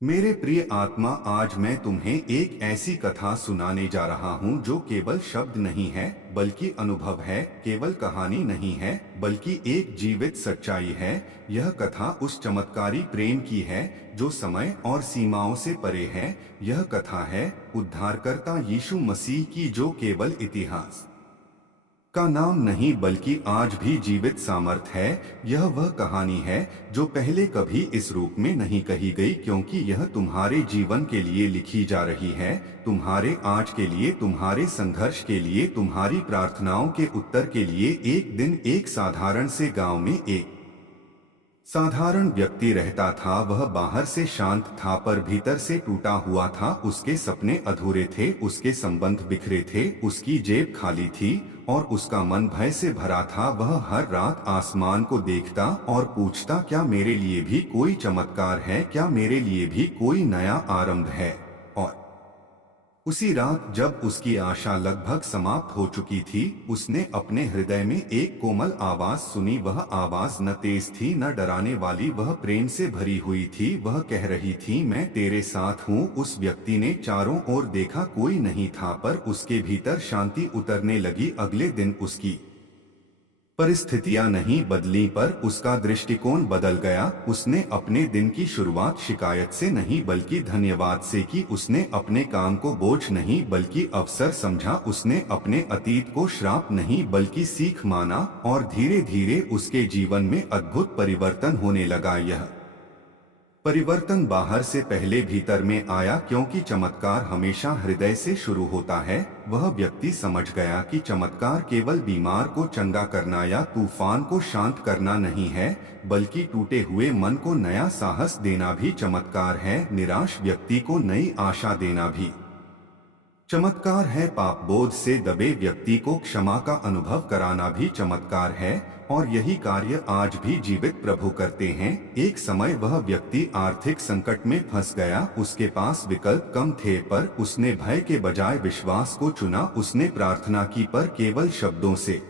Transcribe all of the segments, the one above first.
मेरे प्रिय आत्मा, आज मैं तुम्हें एक ऐसी कथा सुनाने जा रहा हूँ जो केवल शब्द नहीं है बल्कि अनुभव है, केवल कहानी नहीं है बल्कि एक जीवित सच्चाई है। यह कथा उस चमत्कारी प्रेम की है जो समय और सीमाओं से परे है। यह कथा है उद्धारकर्ता यीशु मसीह की, जो केवल इतिहास का नाम नहीं बल्कि आज भी जीवित सामर्थ है। यह वह कहानी है जो पहले कभी इस रूप में नहीं कही गई, क्योंकि यह तुम्हारे जीवन के लिए लिखी जा रही है, तुम्हारे आज के लिए, तुम्हारे संघर्ष के लिए, तुम्हारी प्रार्थनाओं के उत्तर के लिए। एक दिन एक साधारण से गांव में एक साधारण व्यक्ति रहता था। वह बाहर से शांत था पर भीतर से टूटा हुआ था। उसके सपने अधूरे थे, उसके संबंध बिखरे थे, उसकी जेब खाली थी और उसका मन भय से भरा था। वह हर रात आसमान को देखता और पूछता, क्या मेरे लिए भी कोई चमत्कार है, क्या मेरे लिए भी कोई नया आरंभ है। और उसी रात जब उसकी आशा लगभग समाप्त हो चुकी थी, उसने अपने हृदय में एक कोमल आवाज सुनी। वह आवाज न तेज थी न डराने वाली, वह प्रेम से भरी हुई थी। वह कह रही थी, मैं तेरे साथ हूँ। उस व्यक्ति ने चारों ओर देखा, कोई नहीं था, पर उसके भीतर शांति उतरने लगी। अगले दिन उसकी परिस्थितियां नहीं बदली पर उसका दृष्टिकोण बदल गया। उसने अपने दिन की शुरुआत शिकायत से नहीं बल्कि धन्यवाद से की। उसने अपने काम को बोझ नहीं बल्कि अवसर समझा। उसने अपने अतीत को श्राप नहीं बल्कि सीख माना और धीरे धीरे उसके जीवन में अद्भुत परिवर्तन होने लगा। यह परिवर्तन बाहर से पहले भीतर में आया, क्योंकि चमत्कार हमेशा हृदय से शुरू होता है। वह व्यक्ति समझ गया कि चमत्कार केवल बीमार को चंगा करना या तूफान को शांत करना नहीं है, बल्कि टूटे हुए मन को नया साहस देना भी चमत्कार है। निराश व्यक्ति को नई आशा देना भी चमत्कार है। पाप बोझ से दबे व्यक्ति को क्षमा का अनुभव कराना भी चमत्कार है। और यही कार्य आज भी जीवित प्रभु करते हैं। एक समय वह व्यक्ति आर्थिक संकट में फंस गया। उसके पास विकल्प कम थे पर उसने भय के बजाय विश्वास को चुना। उसने प्रार्थना की पर केवल शब्दों से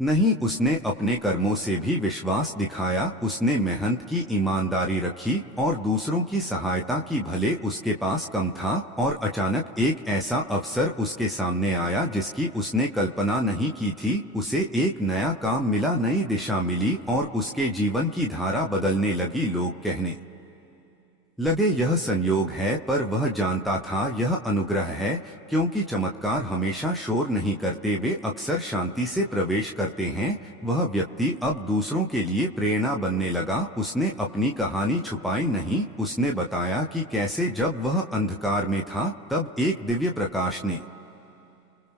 नहीं, उसने अपने कर्मों से भी विश्वास दिखाया। उसने मेहनत की, ईमानदारी रखी और दूसरों की सहायता की। भले उसके पास कम था और अचानक एक ऐसा अवसर उसके सामने आया जिसकी उसने कल्पना नहीं की थी। उसे एक नया काम मिला, नई दिशा मिली और उसके जीवन की धारा बदलने लगी। लोग कहने लगे यह संयोग है, पर वह जानता था यह अनुग्रह है, क्योंकि चमत्कार हमेशा शोर नहीं करते, वे अक्सर शांति से प्रवेश करते हैं। वह व्यक्ति अब दूसरों के लिए प्रेरणा बनने लगा। उसने अपनी कहानी छुपाई नहीं, उसने बताया कि कैसे जब वह अंधकार में था तब एक दिव्य प्रकाश ने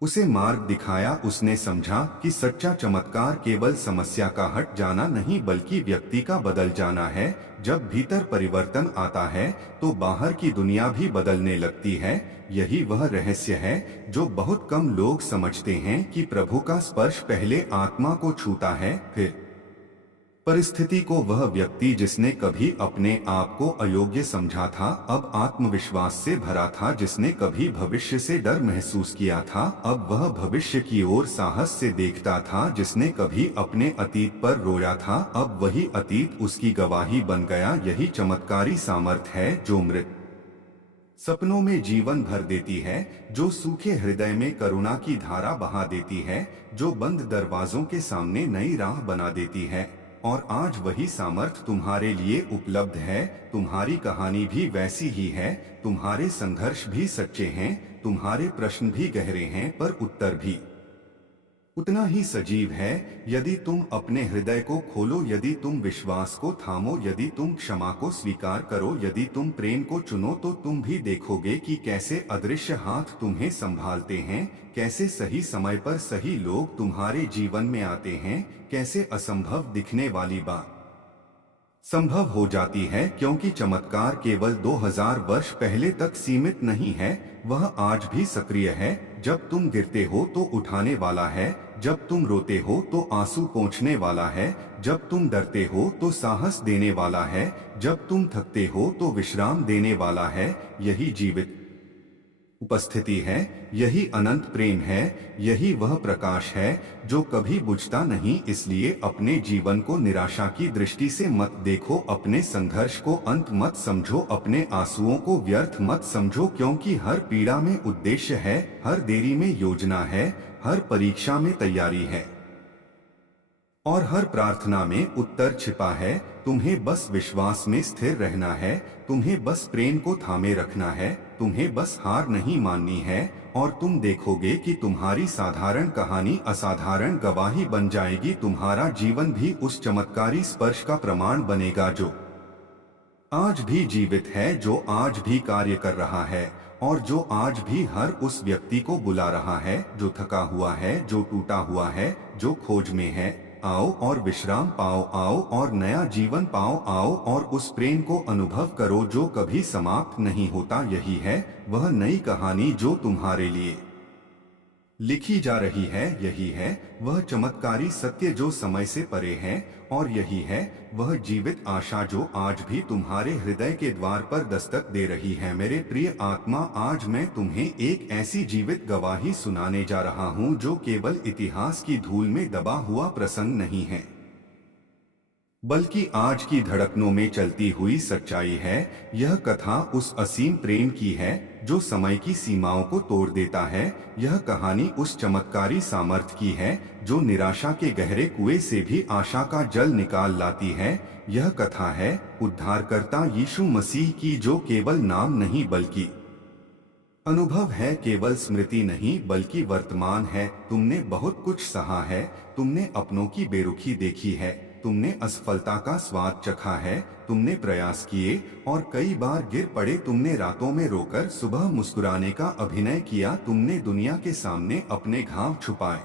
उसे मार्ग दिखाया। उसने समझा कि सच्चा चमत्कार केवल समस्या का हट जाना नहीं बल्कि व्यक्ति का बदल जाना है। जब भीतर परिवर्तन आता है तो बाहर की दुनिया भी बदलने लगती है। यही वह रहस्य है जो बहुत कम लोग समझते हैं, कि प्रभु का स्पर्श पहले आत्मा को छूता है, फिर परिस्थिति को। वह व्यक्ति जिसने कभी अपने आप को अयोग्य समझा था अब आत्मविश्वास से भरा था। जिसने कभी भविष्य से डर महसूस किया था अब वह भविष्य की ओर साहस से देखता था। जिसने कभी अपने अतीत पर रोया था अब वही अतीत उसकी गवाही बन गया। यही चमत्कारी सामर्थ है जो मृत सपनों में जीवन भर देती है, जो सूखे हृदय में करुणा की धारा बहा देती है, जो बंद दरवाजों के सामने नई राह बना देती है। और आज वही सामर्थ तुम्हारे लिए उपलब्ध है। तुम्हारी कहानी भी वैसी ही है, तुम्हारे संघर्ष भी सच्चे हैं, तुम्हारे प्रश्न भी गहरे हैं, पर उत्तर भी उतना ही सजीव है। यदि तुम अपने हृदय को खोलो, यदि तुम विश्वास को थामो, यदि तुम क्षमा को स्वीकार करो, यदि तुम प्रेम को चुनो, तो तुम भी देखोगे कि कैसे अदृश्य हाथ तुम्हें संभालते हैं, कैसे सही समय पर सही लोग तुम्हारे जीवन में आते हैं, कैसे असंभव दिखने वाली बात संभव हो जाती है। क्योंकि चमत्कार केवल 2000 वर्ष पहले तक सीमित नहीं है, वह आज भी सक्रिय है। जब तुम गिरते हो तो उठाने वाला है, जब तुम रोते हो तो आंसू पोंछने वाला है, जब तुम डरते हो तो साहस देने वाला है, जब तुम थकते हो तो विश्राम देने वाला है। यही जीवित उपस्थिति है, यही अनंत प्रेम है, यही वह प्रकाश है जो कभी बुझता नहीं। इसलिए अपने जीवन को निराशा की दृष्टि से मत देखो, अपने संघर्ष को अंत मत समझो, अपने आंसुओं को व्यर्थ मत समझो, क्योंकि हर पीड़ा में उद्देश्य है, हर देरी में योजना है, हर परीक्षा में तैयारी है और हर प्रार्थना में उत्तर छिपा है। तुम्हें बस विश्वास में स्थिर रहना है, तुम्हें बस प्रेम को थामे रखना है, तुम्हें बस हार नहीं माननी है और तुम देखोगे कि तुम्हारी साधारण कहानी असाधारण गवाही बन जाएगी। तुम्हारा जीवन भी उस चमत्कारी स्पर्श का प्रमाण बनेगा जो आज भी जीवित है, जो आज भी कार्य कर रहा है और जो आज भी हर उस व्यक्ति को बुला रहा है जो थका हुआ है, जो टूटा हुआ है, जो खोज में है। आओ और विश्राम पाओ, आओ और नया जीवन पाओ, आओ और उस प्रेम को अनुभव करो जो कभी समाप्त नहीं होता। यही है वह नई कहानी जो तुम्हारे लिए लिखी जा रही है, यही है वह चमत्कारी सत्य जो समय से परे है और यही है वह जीवित आशा जो आज भी तुम्हारे हृदय के द्वार पर दस्तक दे रही है। मेरे प्रिय आत्मा, आज मैं तुम्हें एक ऐसी जीवित गवाही सुनाने जा रहा हूँ जो केवल इतिहास की धूल में दबा हुआ प्रसंग नहीं है, बल्कि आज की धड़कनों में चलती हुई सच्चाई है। यह कथा उस असीम प्रेम की है जो समय की सीमाओं को तोड़ देता है। यह कहानी उस चमत्कारी सामर्थ्य की है जो निराशा के गहरे कुएं से भी आशा का जल निकाल लाती है। यह कथा है उद्धारकर्ता यीशु मसीह की, जो केवल नाम नहीं बल्कि अनुभव है, केवल स्मृति नहीं बल्कि वर्तमान है। तुमने बहुत कुछ सहा है, तुमने अपनों की बेरुखी देखी है, तुमने असफलता का स्वाद चखा है, तुमने प्रयास किए और कई बार गिर पड़े, तुमने रातों में रोकर सुबह मुस्कुराने का अभिनय किया, तुमने दुनिया के सामने अपने घाव छुपाए,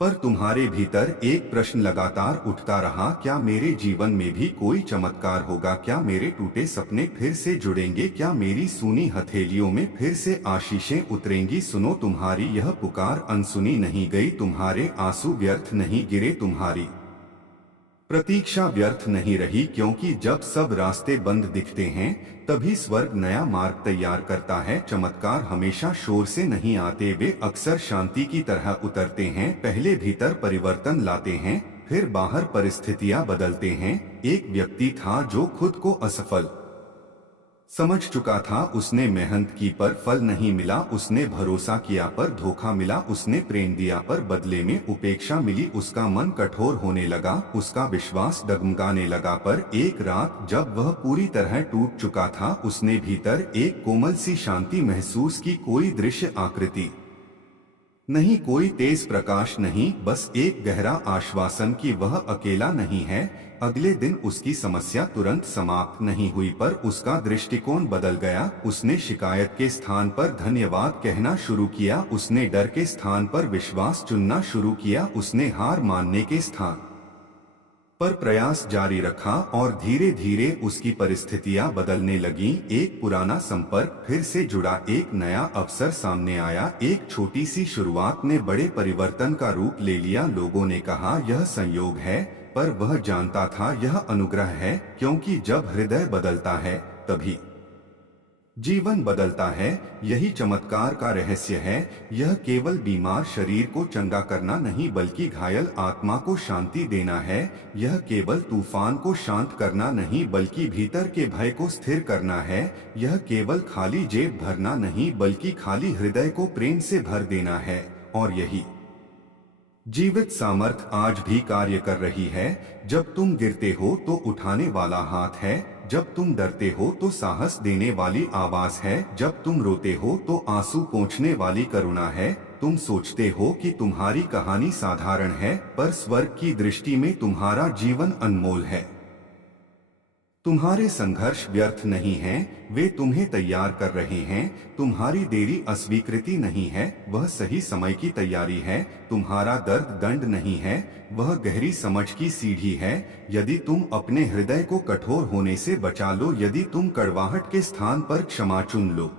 पर तुम्हारे भीतर एक प्रश्न लगातार उठता रहा, क्या मेरे जीवन में भी कोई चमत्कार होगा? क्या मेरे टूटे सपने फिर से जुड़ेंगे? क्या मेरी सूनी हथेलियों में फिर से आशीषें उतरेंगी? सुनो, तुम्हारी यह पुकार अनसुनी नहीं गई, तुम्हारे आंसू व्यर्थ नहीं गिरे, तुम्हारी प्रतीक्षा व्यर्थ नहीं रही, क्योंकि जब सब रास्ते बंद दिखते हैं तभी स्वर्ग नया मार्ग तैयार करता है। चमत्कार हमेशा शोर से नहीं आते, वे अक्सर शांति की तरह उतरते हैं। पहले भीतर परिवर्तन लाते हैं, फिर बाहर परिस्थितियां बदलते हैं। एक व्यक्ति था जो खुद को असफल समझ चुका था, उसने मेहनत की पर फल नहीं मिला, उसने भरोसा किया पर धोखा मिला, उसने प्रेम दिया पर बदले में उपेक्षा मिली। उसका मन कठोर होने लगा, उसका विश्वास डगमगाने लगा, पर एक रात जब वह पूरी तरह टूट चुका था, उसने भीतर एक कोमल सी शांति महसूस की। कोई दृश्य आकृति नहीं, कोई तेज प्रकाश नहीं, बस एक गहरा आश्वासन कि वह अकेला नहीं है। अगले दिन उसकी समस्या तुरंत समाप्त नहीं हुई, पर उसका दृष्टिकोण बदल गया। उसने शिकायत के स्थान पर धन्यवाद कहना शुरू किया, उसने डर के स्थान पर विश्वास चुनना शुरू किया, उसने हार मानने के स्थान पर प्रयास जारी रखा और धीरे धीरे उसकी परिस्थितियां बदलने लगीं। एक पुराना संपर्क फिर से जुड़ा, एक नया अवसर सामने आया, एक छोटी सी शुरुआत ने बड़े परिवर्तन का रूप ले लिया। लोगों ने कहा यह संयोग है, पर वह जानता था यह अनुग्रह है, क्योंकि जब हृदय बदलता है तभी जीवन बदलता है। यही चमत्कार का रहस्य है। यह केवल बीमार शरीर को चंगा करना नहीं बल्कि घायल आत्मा को शांति देना है। यह केवल तूफान को शांत करना नहीं बल्कि भीतर के भय को स्थिर करना है। यह केवल खाली जेब भरना नहीं बल्कि खाली हृदय को प्रेम से भर देना है। और यही जीवित सामर्थ आज भी कार्य कर रही है। जब तुम गिरते हो तो उठाने वाला हाथ है, जब तुम डरते हो तो साहस देने वाली आवाज है, जब तुम रोते हो तो आंसू पोंछने वाली करुणा है। तुम सोचते हो कि तुम्हारी कहानी साधारण है, पर स्वर्ग की दृष्टि में तुम्हारा जीवन अनमोल है। तुम्हारे संघर्ष व्यर्थ नहीं हैं, वे तुम्हें तैयार कर रहे हैं। तुम्हारी देरी अस्वीकृति नहीं है, वह सही समय की तैयारी है। तुम्हारा दर्द दंड नहीं है, वह गहरी समझ की सीढ़ी है। यदि तुम अपने हृदय को कठोर होने से बचा लो, यदि तुम कड़वाहट के स्थान पर क्षमा चुन लो,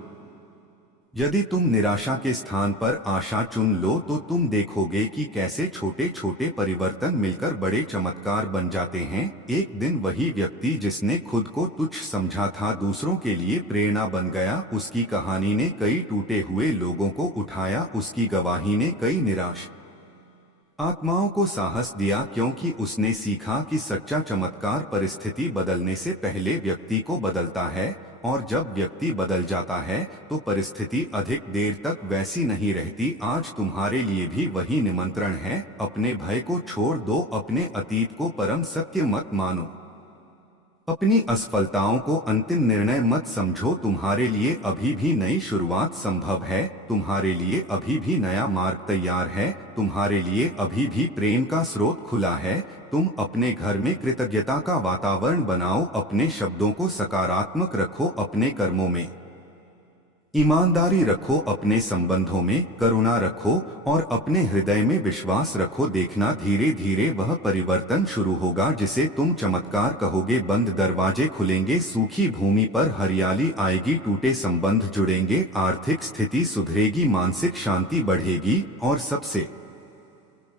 यदि तुम निराशा के स्थान पर आशा चुन लो तो तुम देखोगे कि कैसे छोटे छोटे परिवर्तन मिलकर बड़े चमत्कार बन जाते हैं। एक दिन वही व्यक्ति जिसने खुद को तुच्छ समझा था दूसरों के लिए प्रेरणा बन गया। उसकी कहानी ने कई टूटे हुए लोगों को उठाया, उसकी गवाही ने कई निराश आत्माओं को साहस दिया, क्योंकि उसने सीखा कि सच्चा चमत्कार परिस्थिति बदलने से पहले व्यक्ति को बदलता है, और जब व्यक्ति बदल जाता है तो परिस्थिति अधिक देर तक वैसी नहीं रहती। आज तुम्हारे लिए भी वही निमंत्रण है, अपने भय को छोड़ दो, अपने अतीत को परम सत्य मत मानो, अपनी असफलताओं को अंतिम निर्णय मत समझो। तुम्हारे लिए अभी भी नई शुरुआत संभव है, तुम्हारे लिए अभी भी नया मार्ग तैयार है, तुम्हारे लिए अभी भी प्रेम का स्रोत खुला है। तुम अपने घर में कृतज्ञता का वातावरण बनाओ, अपने शब्दों को सकारात्मक रखो, अपने कर्मों में ईमानदारी रखो, अपने संबंधों में करुणा रखो और अपने हृदय में विश्वास रखो। देखना धीरे धीरे वह परिवर्तन शुरू होगा जिसे तुम चमत्कार कहोगे। बंद दरवाजे खुलेंगे, सूखी भूमि पर हरियाली आएगी, टूटे संबंध जुड़ेंगे, आर्थिक स्थिति सुधरेगी, मानसिक शांति बढ़ेगी और सबसे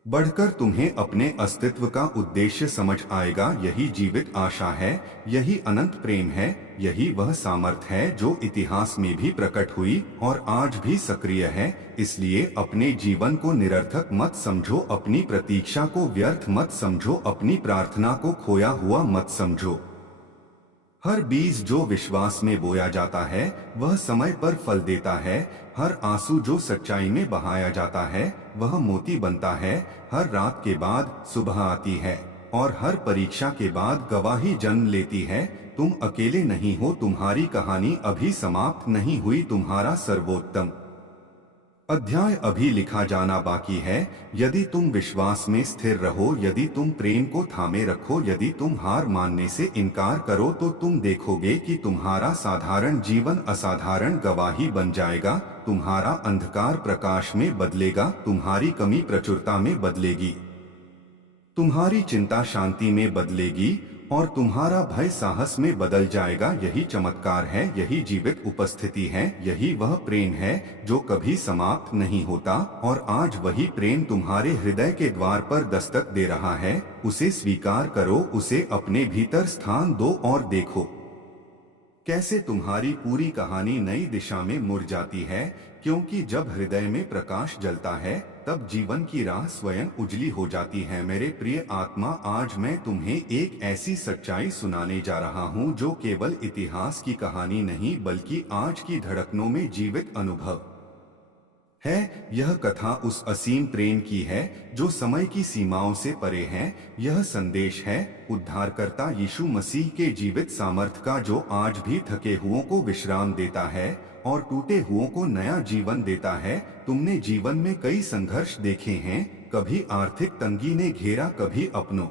बढ़कर तुम्हें अपने अस्तित्व का उद्देश्य समझ आएगा। यही जीवित आशा है, यही अनंत प्रेम है, यही वह सामर्थ्य है जो इतिहास में भी प्रकट हुई और आज भी सक्रिय है। इसलिए अपने जीवन को निरर्थक मत समझो, अपनी प्रतीक्षा को व्यर्थ मत समझो, अपनी प्रार्थना को खोया हुआ मत समझो। हर बीज जो विश्वास में बोया जाता है वह समय पर फल देता है। हर आंसू जो सच्चाई में बहाया जाता है वह मोती बनता है। हर रात के बाद सुबह आती है और हर परीक्षा के बाद गवाही जन्म लेती है। तुम अकेले नहीं हो, तुम्हारी कहानी अभी समाप्त नहीं हुई, तुम्हारा सर्वोत्तम अध्याय अभी लिखा जाना बाकी है। यदि तुम विश्वास में स्थिर रहो, यदि तुम प्रेम को थामे रखो, यदि तुम हार मानने से इनकार करो, तो तुम देखोगे कि तुम्हारा साधारण जीवन असाधारण गवाही बन जाएगा। तुम्हारा अंधकार प्रकाश में बदलेगा, तुम्हारी कमी प्रचुरता में बदलेगी, तुम्हारी चिंता शांति में बदलेगी और तुम्हारा भय साहस में बदल जाएगा। यही चमत्कार है, यही जीवित उपस्थिति है, यही वह प्रेम है जो कभी समाप्त नहीं होता। और आज वही प्रेम तुम्हारे हृदय के द्वार पर दस्तक दे रहा है। उसे स्वीकार करो, उसे अपने भीतर स्थान दो और देखो कैसे तुम्हारी पूरी कहानी नई दिशा में मुड़ जाती है। क्योंकि जब हृदय में प्रकाश जलता है तब जीवन की राह स्वयं उजली हो जाती है। मेरे प्रिय आत्मा, आज मैं तुम्हें एक ऐसी सच्चाई सुनाने जा रहा हूं जो केवल इतिहास की कहानी नहीं बल्कि आज की धड़कनों में जीवित अनुभव है। यह कथा उस असीम प्रेम की है जो समय की सीमाओं से परे है। यह संदेश है उद्धारकर्ता यीशु मसीह के जीवित सामर्थ्य का, जो आज भी थके हुओं को विश्राम देता है और टूटे हुओं को नया जीवन देता है। तुमने जीवन में कई संघर्ष देखे हैं, कभी आर्थिक तंगी ने घेरा, कभी अपनों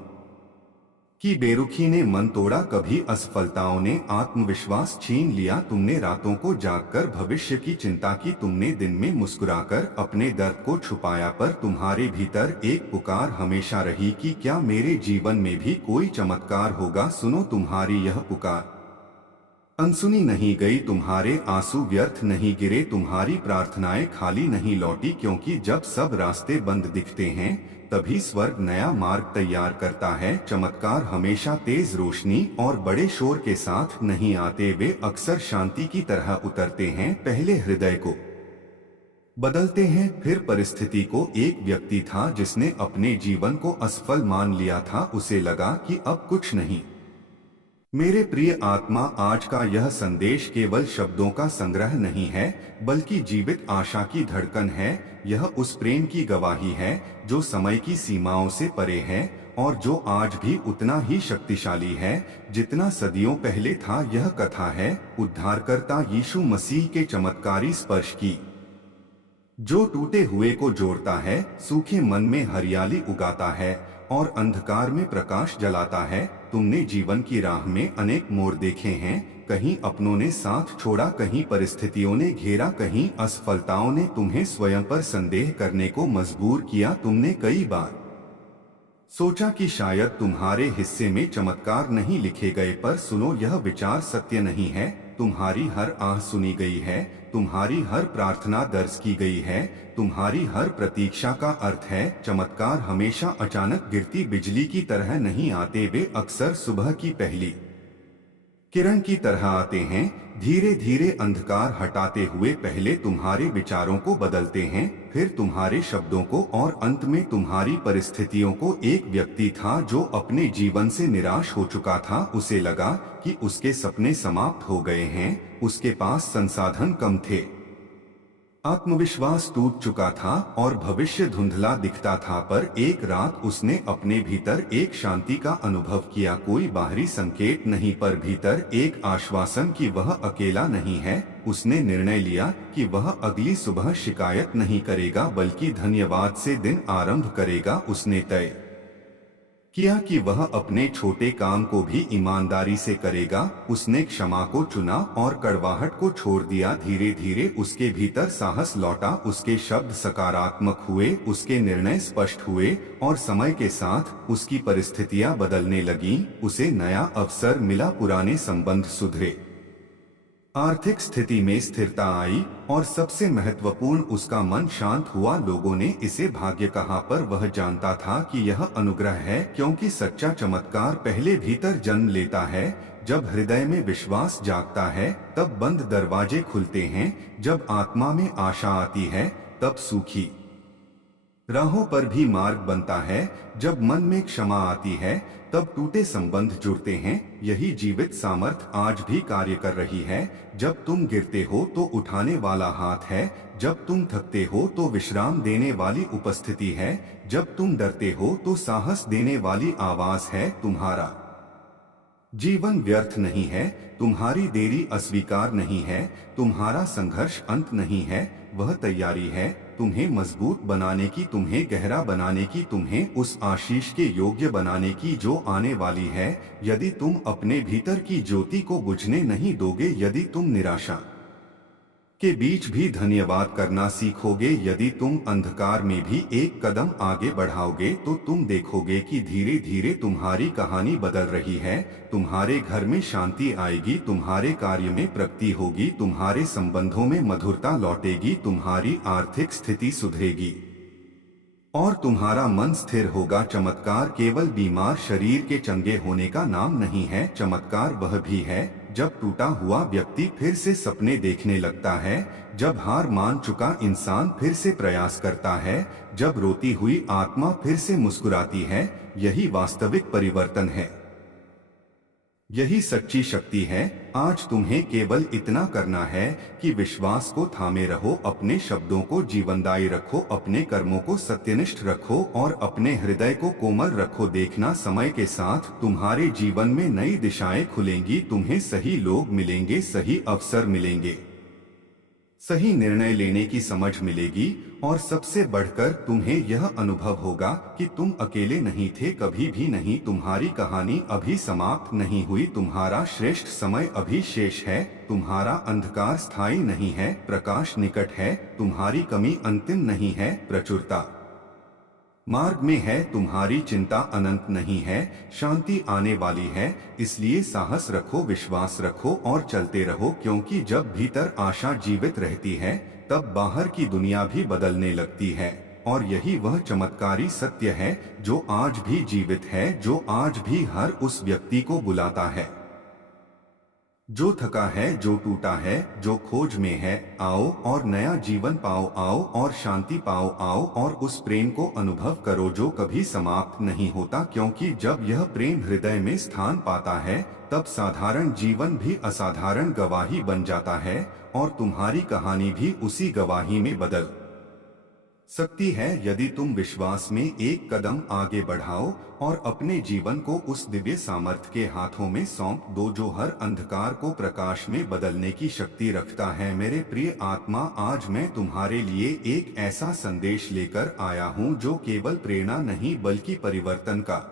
की बेरुखी ने मन तोड़ा, कभी असफलताओं ने आत्मविश्वास छीन लिया। तुमने रातों को जागकर भविष्य की चिंता की, तुमने दिन में मुस्कुराकर अपने दर्द को छुपाया, पर तुम्हारे भीतर एक पुकार हमेशा रही कि क्या मेरे जीवन में भी कोई चमत्कार होगा। सुनो, तुम्हारी यह पुकार अनसुनी नहीं गई, तुम्हारे आंसू व्यर्थ नहीं गिरे, तुम्हारी प्रार्थनाएं खाली नहीं लौटी। क्योंकि जब सब रास्ते बंद दिखते हैं तभी स्वर्ग नया मार्ग तैयार करता है। चमत्कार हमेशा तेज रोशनी और बड़े शोर के साथ नहीं आते, वे अक्सर शांति की तरह उतरते हैं। पहले हृदय को बदलते हैं, फिर परिस्थिति को। एक व्यक्ति था जिसने अपने जीवन को असफल मान लिया था, उसे लगा कि अब कुछ नहीं। मेरे प्रिय आत्मा, आज का यह संदेश केवल शब्दों का संग्रह नहीं है बल्कि जीवित आशा की धड़कन है। यह उस प्रेम की गवाही है जो समय की सीमाओं से परे है और जो आज भी उतना ही शक्तिशाली है जितना सदियों पहले था। यह कथा है उद्धारकर्ता यीशु मसीह के चमत्कारी स्पर्श की, जो टूटे हुए को जोड़ता है, सूखे मन में हरियाली उगाता है और अंधकार में प्रकाश जलाता है। तुमने जीवन की राह में अनेक मोड़ देखे हैं, कहीं अपनों ने साथ छोड़ा, कहीं परिस्थितियों ने घेरा, कहीं असफलताओं ने तुम्हें स्वयं पर संदेह करने को मजबूर किया। तुमने कई बार सोचा कि शायद तुम्हारे हिस्से में चमत्कार नहीं लिखे गए, पर सुनो, यह विचार सत्य नहीं है। तुम्हारी हर आह सुनी गई है, तुम्हारी हर प्रार्थना दर्ज की गई है, तुम्हारी हर प्रतीक्षा का अर्थ है। चमत्कार हमेशा अचानक गिरती बिजली की तरह नहीं आते, वे अक्सर सुबह की पहली किरण की तरह आते हैं, धीरे धीरे अंधकार हटाते हुए। पहले तुम्हारे विचारों को बदलते हैं, फिर तुम्हारे शब्दों को, और अंत में तुम्हारी परिस्थितियों को। एक व्यक्ति था जो अपने जीवन से निराश हो चुका था। उसे लगा कि उसके सपने समाप्त हो गए हैं, उसके पास संसाधन कम थे, आत्मविश्वास टूट चुका था और भविष्य धुंधला दिखता था। पर एक रात उसने अपने भीतर एक शांति का अनुभव किया। कोई बाहरी संकेत नहीं, पर भीतर एक आश्वासन कि वह अकेला नहीं है। उसने निर्णय लिया कि वह अगली सुबह शिकायत नहीं करेगा, बल्कि धन्यवाद से दिन आरंभ करेगा। उसने तय किया कि वह अपने छोटे काम को भी ईमानदारी से करेगा। उसने क्षमा को चुना और कड़वाहट को छोड़ दिया। धीरे धीरे उसके भीतर साहस लौटा, उसके शब्द सकारात्मक हुए, उसके निर्णय स्पष्ट हुए, और समय के साथ उसकी परिस्थितियां बदलने लगीं। उसे नया अवसर मिला, पुराने संबंध सुधरे, आर्थिक स्थिति में स्थिरता आई, और सबसे महत्वपूर्ण, उसका मन शांत हुआ। लोगों ने इसे भाग्य कहा, पर वह जानता था कि यह अनुग्रह है, क्योंकि सच्चा चमत्कार पहले भीतर जन्म लेता है। जब हृदय में विश्वास जागता है, तब बंद दरवाजे खुलते हैं। जब आत्मा में आशा आती है, तब सूखी राहों पर भी मार्ग बनता है। जब मन में क्षमा आती है, तब टूटे संबंध जुड़ते हैं। यही जीवित सामर्थ्य आज भी कार्य कर रही है। जब तुम गिरते हो तो उठाने वाला हाथ है, जब तुम थकते हो तो विश्राम देने वाली उपस्थिति है, जब तुम डरते हो तो साहस देने वाली आवाज है। तुम्हारा जीवन व्यर्थ नहीं है, तुम्हारी देरी अस्वीकार नहीं है, तुम्हारा संघर्ष अंत नहीं है, वह तैयारी है तुम्हें मजबूत बनाने की, तुम्हें गहरा बनाने की, तुम्हें उस आशीष के योग्य बनाने की जो आने वाली है। यदि तुम अपने भीतर की ज्योति को बुझने नहीं दोगे, यदि तुम निराशा के बीच भी धन्यवाद करना सीखोगे, यदि तुम अंधकार में भी एक कदम आगे बढ़ाओगे, तो तुम देखोगे कि धीरे धीरे तुम्हारी कहानी बदल रही है। तुम्हारे घर में शांति आएगी, तुम्हारे कार्य में प्रगति होगी, तुम्हारे संबंधों में मधुरता लौटेगी, तुम्हारी आर्थिक स्थिति सुधरेगी, और तुम्हारा मन स्थिर होगा। चमत्कार केवल बीमार शरीर के चंगे होने का नाम नहीं है। चमत्कार वह भी है जब टूटा हुआ व्यक्ति फिर से सपने देखने लगता है, जब हार मान चुका इंसान फिर से प्रयास करता है, जब रोती हुई आत्मा फिर से मुस्कुराती है। यही वास्तविक परिवर्तन है, यही सच्ची शक्ति है। आज तुम्हें केवल इतना करना है कि विश्वास को थामे रहो, अपने शब्दों को जीवनदायी रखो, अपने कर्मों को सत्यनिष्ठ रखो, और अपने हृदय को कोमल रखो। देखना, समय के साथ तुम्हारे जीवन में नई दिशाएं खुलेंगी, तुम्हें सही लोग मिलेंगे, सही अवसर मिलेंगे, सही निर्णय लेने की समझ मिलेगी, और सबसे बढ़कर तुम्हें यह अनुभव होगा कि तुम अकेले नहीं थे, कभी भी नहीं। तुम्हारी कहानी अभी समाप्त नहीं हुई, तुम्हारा श्रेष्ठ समय अभी शेष है, तुम्हारा अंधकार स्थायी नहीं है, प्रकाश निकट है, तुम्हारी कमी अंतिम नहीं है, प्रचुरता मार्ग में है, तुम्हारी चिंता अनंत नहीं है, शांति आने वाली है। इसलिए साहस रखो, विश्वास रखो और चलते रहो, क्योंकि जब भीतर आशा जीवित रहती है, तब बाहर की दुनिया भी बदलने लगती है। और यही वह चमत्कारी सत्य है जो आज भी जीवित है, जो आज भी हर उस व्यक्ति को बुलाता है जो थका है, जो टूटा है, जो खोज में है। आओ और नया जीवन पाओ, आओ और शांति पाओ, आओ और उस प्रेम को अनुभव करो जो कभी समाप्त नहीं होता, क्योंकि जब यह प्रेम हृदय में स्थान पाता है, तब साधारण जीवन भी असाधारण गवाही बन जाता है, और तुम्हारी कहानी भी उसी गवाही में बदल सकती है, यदि तुम विश्वास में एक कदम आगे बढ़ाओ और अपने जीवन को उस दिव्य सामर्थ्य के हाथों में सौंप दो जो हर अंधकार को प्रकाश में बदलने की शक्ति रखता है। मेरे प्रिय आत्मा, आज मैं तुम्हारे लिए एक ऐसा संदेश लेकर आया हूँ जो केवल प्रेरणा नहीं बल्कि परिवर्तन का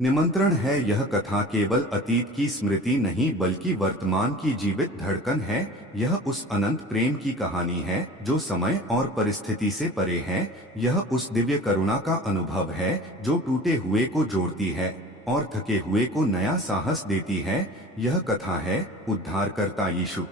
निमंत्रण है। यह कथा केवल अतीत की स्मृति नहीं बल्कि वर्तमान की जीवित धड़कन है। यह उस अनंत प्रेम की कहानी है जो समय और परिस्थिति से परे है। यह उस दिव्य करुणा का अनुभव है जो टूटे हुए को जोड़ती है और थके हुए को नया साहस देती है। यह कथा है उद्धारकर्ता यीशु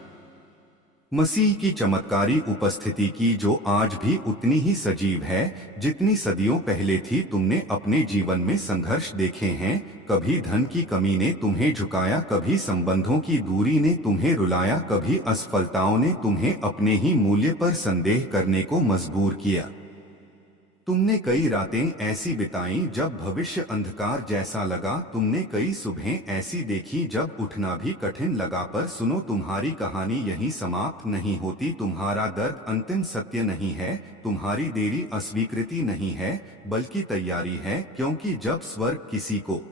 मसीह की चमत्कारी उपस्थिति की, जो आज भी उतनी ही सजीव है जितनी सदियों पहले थी। तुमने अपने जीवन में संघर्ष देखे हैं, कभी धन की कमी ने तुम्हें झुकाया, कभी संबंधों की दूरी ने तुम्हें रुलाया, कभी असफलताओं ने तुम्हें अपने ही मूल्य पर संदेह करने को मजबूर किया। तुमने कई रातें ऐसी बिताई जब भविष्य अंधकार जैसा लगा, तुमने कई सुबहें ऐसी देखी जब उठना भी कठिन लगा। पर सुनो, तुम्हारी कहानी यहीं समाप्त नहीं होती। तुम्हारा दर्द अंतिम सत्य नहीं है, तुम्हारी देरी अस्वीकृति नहीं है, बल्कि तैयारी है। क्योंकि जब स्वर्ग किसी को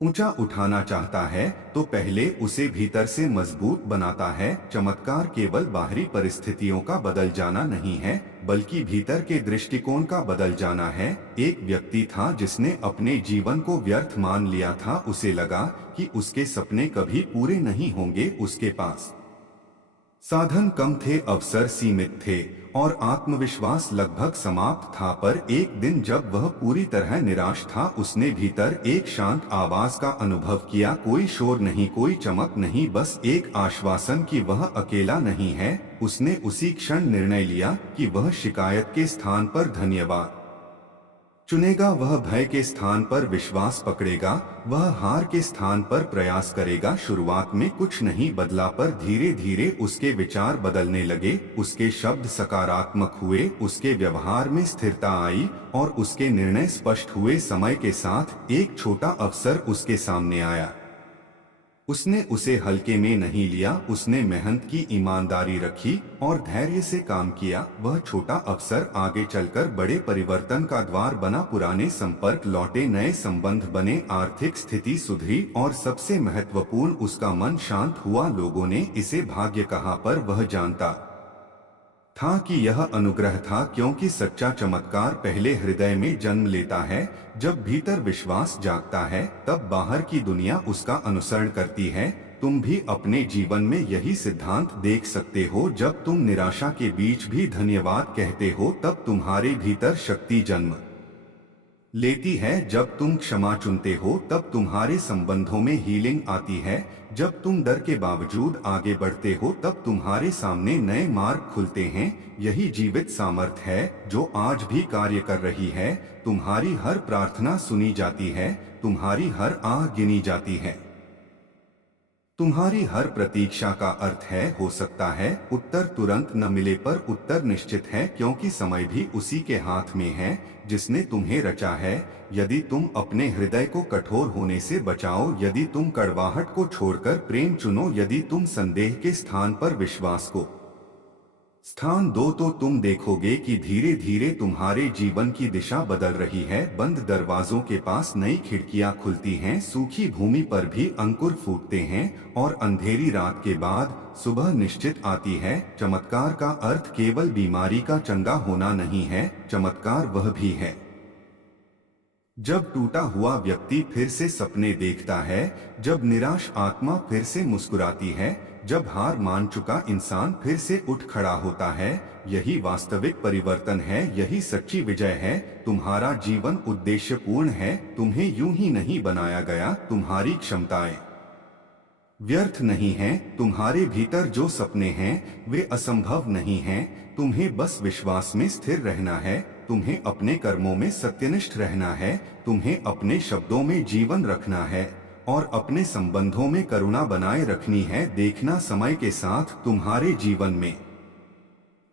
ऊंचा उठाना चाहता है तो पहले उसे भीतर से मजबूत बनाता है। चमत्कार केवल बाहरी परिस्थितियों का बदल जाना नहीं है, बल्कि भीतर के दृष्टिकोण का बदल जाना है। एक व्यक्ति था जिसने अपने जीवन को व्यर्थ मान लिया था। उसे लगा कि उसके सपने कभी पूरे नहीं होंगे। उसके पास साधन कम थे, अवसर सीमित थे और आत्मविश्वास लगभग समाप्त था। पर एक दिन जब वह पूरी तरह निराश था, उसने भीतर एक शांत आवाज का अनुभव किया। कोई शोर नहीं, कोई चमक नहीं, बस एक आश्वासन कि वह अकेला नहीं है। उसने उसी क्षण निर्णय लिया कि वह शिकायत के स्थान पर धन्यवाद चुनेगा, वह भय के स्थान पर विश्वास पकड़ेगा, वह हार के स्थान पर प्रयास करेगा। शुरुआत में कुछ नहीं बदला, पर धीरे धीरे उसके विचार बदलने लगे, उसके शब्द सकारात्मक हुए, उसके व्यवहार में स्थिरता आई और उसके निर्णय स्पष्ट हुए। समय के साथ एक छोटा अवसर उसके सामने आया। उसने उसे हल्के में नहीं लिया, उसने मेहनत की, ईमानदारी रखी और धैर्य से काम किया। वह छोटा अवसर आगे चलकर बड़े परिवर्तन का द्वार बना। पुराने संपर्क लौटे, नए संबंध बने, आर्थिक स्थिति सुधरी और सबसे महत्वपूर्ण, उसका मन शांत हुआ। लोगों ने इसे भाग्य कहा, पर वह जानता था कि यह अनुग्रह था, क्योंकि सच्चा चमत्कार पहले हृदय में जन्म लेता है। जब भीतर विश्वास जागता है, तब बाहर की दुनिया उसका अनुसरण करती है। तुम भी अपने जीवन में यही सिद्धांत देख सकते हो। जब तुम निराशा के बीच भी धन्यवाद कहते हो, तब तुम्हारे भीतर शक्ति जन्म लेती है। जब तुम क्षमा चुनते हो, तब तुम्हारे संबंधों में हीलिंग आती है। जब तुम डर के बावजूद आगे बढ़ते हो, तब तुम्हारे सामने नए मार्ग खुलते हैं। यही जीवित सामर्थ है जो आज भी कार्य कर रही है। तुम्हारी हर प्रार्थना सुनी जाती है, तुम्हारी हर आह गिनी जाती है, तुम्हारी हर प्रतीक्षा का अर्थ है। हो सकता है उत्तर तुरंत न मिले, पर उत्तर निश्चित है, क्योंकि समय भी उसी के हाथ में है जिसने तुम्हें रचा है। यदि तुम अपने हृदय को कठोर होने से बचाओ, यदि तुम कड़वाहट को छोड़कर प्रेम चुनो, यदि तुम संदेह के स्थान पर विश्वास को स्थान दो, तो तुम देखोगे कि धीरे धीरे तुम्हारे जीवन की दिशा बदल रही है। बंद दरवाजों के पास नई खिड़कियां खुलती हैं, सूखी भूमि पर भी अंकुर फूटते हैं और अंधेरी रात के बाद सुबह निश्चित आती है। चमत्कार का अर्थ केवल बीमारी का चंगा होना नहीं है, चमत्कार वह भी है जब टूटा हुआ व्यक्ति फिर से सपने देखता है, जब निराश आत्मा फिर से मुस्कुराती है, जब हार मान चुका इंसान फिर से उठ खड़ा होता है। यही वास्तविक परिवर्तन है, यही सच्ची विजय है। तुम्हारा जीवन उद्देश्यपूर्ण है, तुम्हें यूं ही नहीं बनाया गया। तुम्हारी क्षमताएं व्यर्थ नहीं हैं, तुम्हारे भीतर जो सपने हैं वे असंभव नहीं हैं। तुम्हें बस विश्वास में स्थिर रहना है, तुम्हें अपने कर्मों में सत्यनिष्ठ रहना है, तुम्हें अपने शब्दों में जीवन रखना है और अपने संबंधों में करुणा बनाए रखनी है। देखना, समय के साथ तुम्हारे जीवन में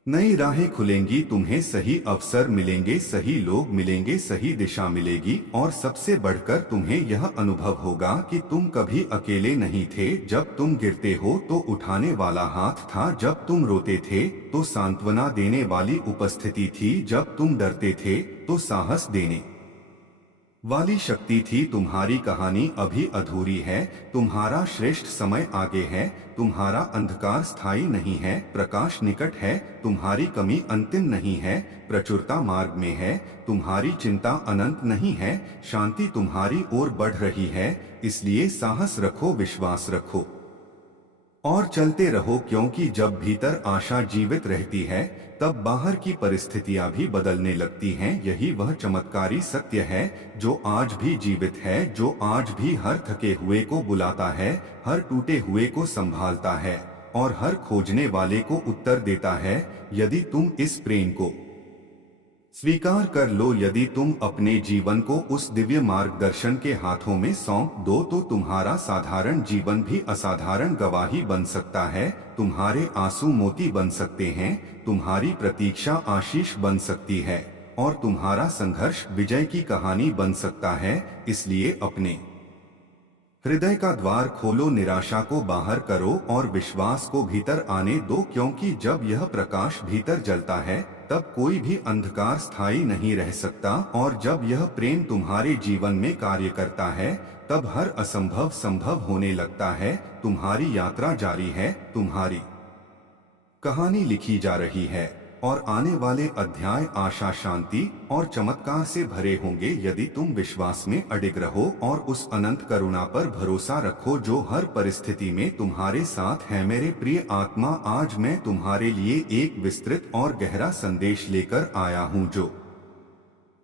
नई राहें खुलेंगी, तुम्हें सही अवसर मिलेंगे, सही लोग मिलेंगे, सही दिशा मिलेगी और सबसे बढ़कर तुम्हें यह अनुभव होगा कि तुम कभी अकेले नहीं थे। जब तुम गिरते हो तो उठाने वाला हाथ था, जब तुम रोते थे तो सांत्वना देने वाली उपस्थिति थी, जब तुम डरते थे तो साहस देने वाली शक्ति थी। तुम्हारी कहानी अभी अधूरी है, तुम्हारा श्रेष्ठ समय आगे है, तुम्हारा अंधकार स्थायी नहीं है, प्रकाश निकट है, तुम्हारी कमी अंतिम नहीं है, प्रचुरता मार्ग में है, तुम्हारी चिंता अनंत नहीं है, शांति तुम्हारी ओर बढ़ रही है। इसलिए साहस रखो, विश्वास रखो और चलते रहो, क्योंकि जब भीतर आशा जीवित रहती है तब बाहर की परिस्थितियां भी बदलने लगती हैं। यही वह चमत्कारी सत्य है जो आज भी जीवित है, जो आज भी हर थके हुए को बुलाता है, हर टूटे हुए को संभालता है और हर खोजने वाले को उत्तर देता है। यदि तुम इस प्रेम को स्वीकार कर लो, यदि तुम अपने जीवन को उस दिव्य मार्गदर्शन के हाथों में सौंप दो, तो तुम्हारा साधारण जीवन भी असाधारण गवाही बन सकता है। तुम्हारे आंसू मोती बन सकते हैं, तुम्हारी प्रतीक्षा आशीष बन सकती है और तुम्हारा संघर्ष विजय की कहानी बन सकता है। इसलिए अपने हृदय का द्वार खोलो, निराशा को बाहर करो और विश्वास को भीतर आने दो, क्योंकि जब यह प्रकाश भीतर जलता है तब कोई भी अंधकार स्थायी नहीं रह सकता। और जब यह प्रेम तुम्हारे जीवन में कार्य करता है तब हर असंभव संभव होने लगता है। तुम्हारी यात्रा जारी है, तुम्हारी कहानी लिखी जा रही है और आने वाले अध्याय आशा, शांति और चमत्कार से भरे होंगे। यदि तुम विश्वास में अडिग रहो और उस अनंत करुणा पर भरोसा रखो जो हर परिस्थिति में तुम्हारे साथ है। मेरे प्रिय आत्मा, आज मैं तुम्हारे लिए एक विस्तृत और गहरा संदेश लेकर आया हूँ जो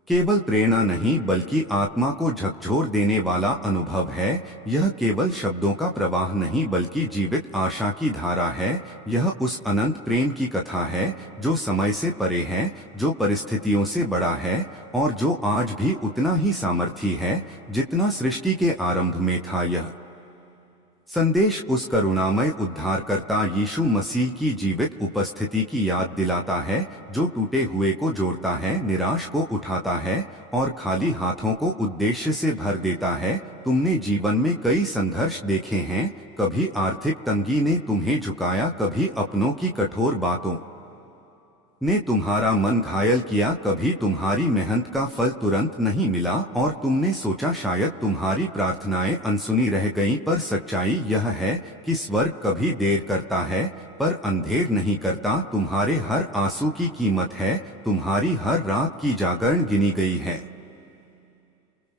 केवल प्रेरणा नहीं बल्कि आत्मा को झकझोर देने वाला अनुभव है। यह केवल शब्दों का प्रवाह नहीं बल्कि जीवित आशा की धारा है। यह उस अनंत प्रेम की कथा है जो समय से परे है, जो परिस्थितियों से बड़ा है और जो आज भी उतना ही सामर्थी है जितना सृष्टि के आरंभ में था। यह संदेश उस करुणामय उद्धारकर्ता यीशु मसीह की जीवित उपस्थिति की याद दिलाता है, जो टूटे हुए को जोड़ता है, निराश को उठाता है और खाली हाथों को उद्देश्य से भर देता है। तुमने जीवन में कई संघर्ष देखे हैं, कभी आर्थिक तंगी ने तुम्हें झुकाया, कभी अपनों की कठोर बातों ने तुम्हारा मन घायल किया, कभी तुम्हारी मेहनत का फल तुरंत नहीं मिला और तुमने सोचा शायद तुम्हारी प्रार्थनाएं अनसुनी रह गईं। पर सच्चाई यह है कि स्वर्ग कभी देर करता है पर अंधेर नहीं करता। तुम्हारे हर आंसू की कीमत है, तुम्हारी हर रात की जागरण गिनी गई है,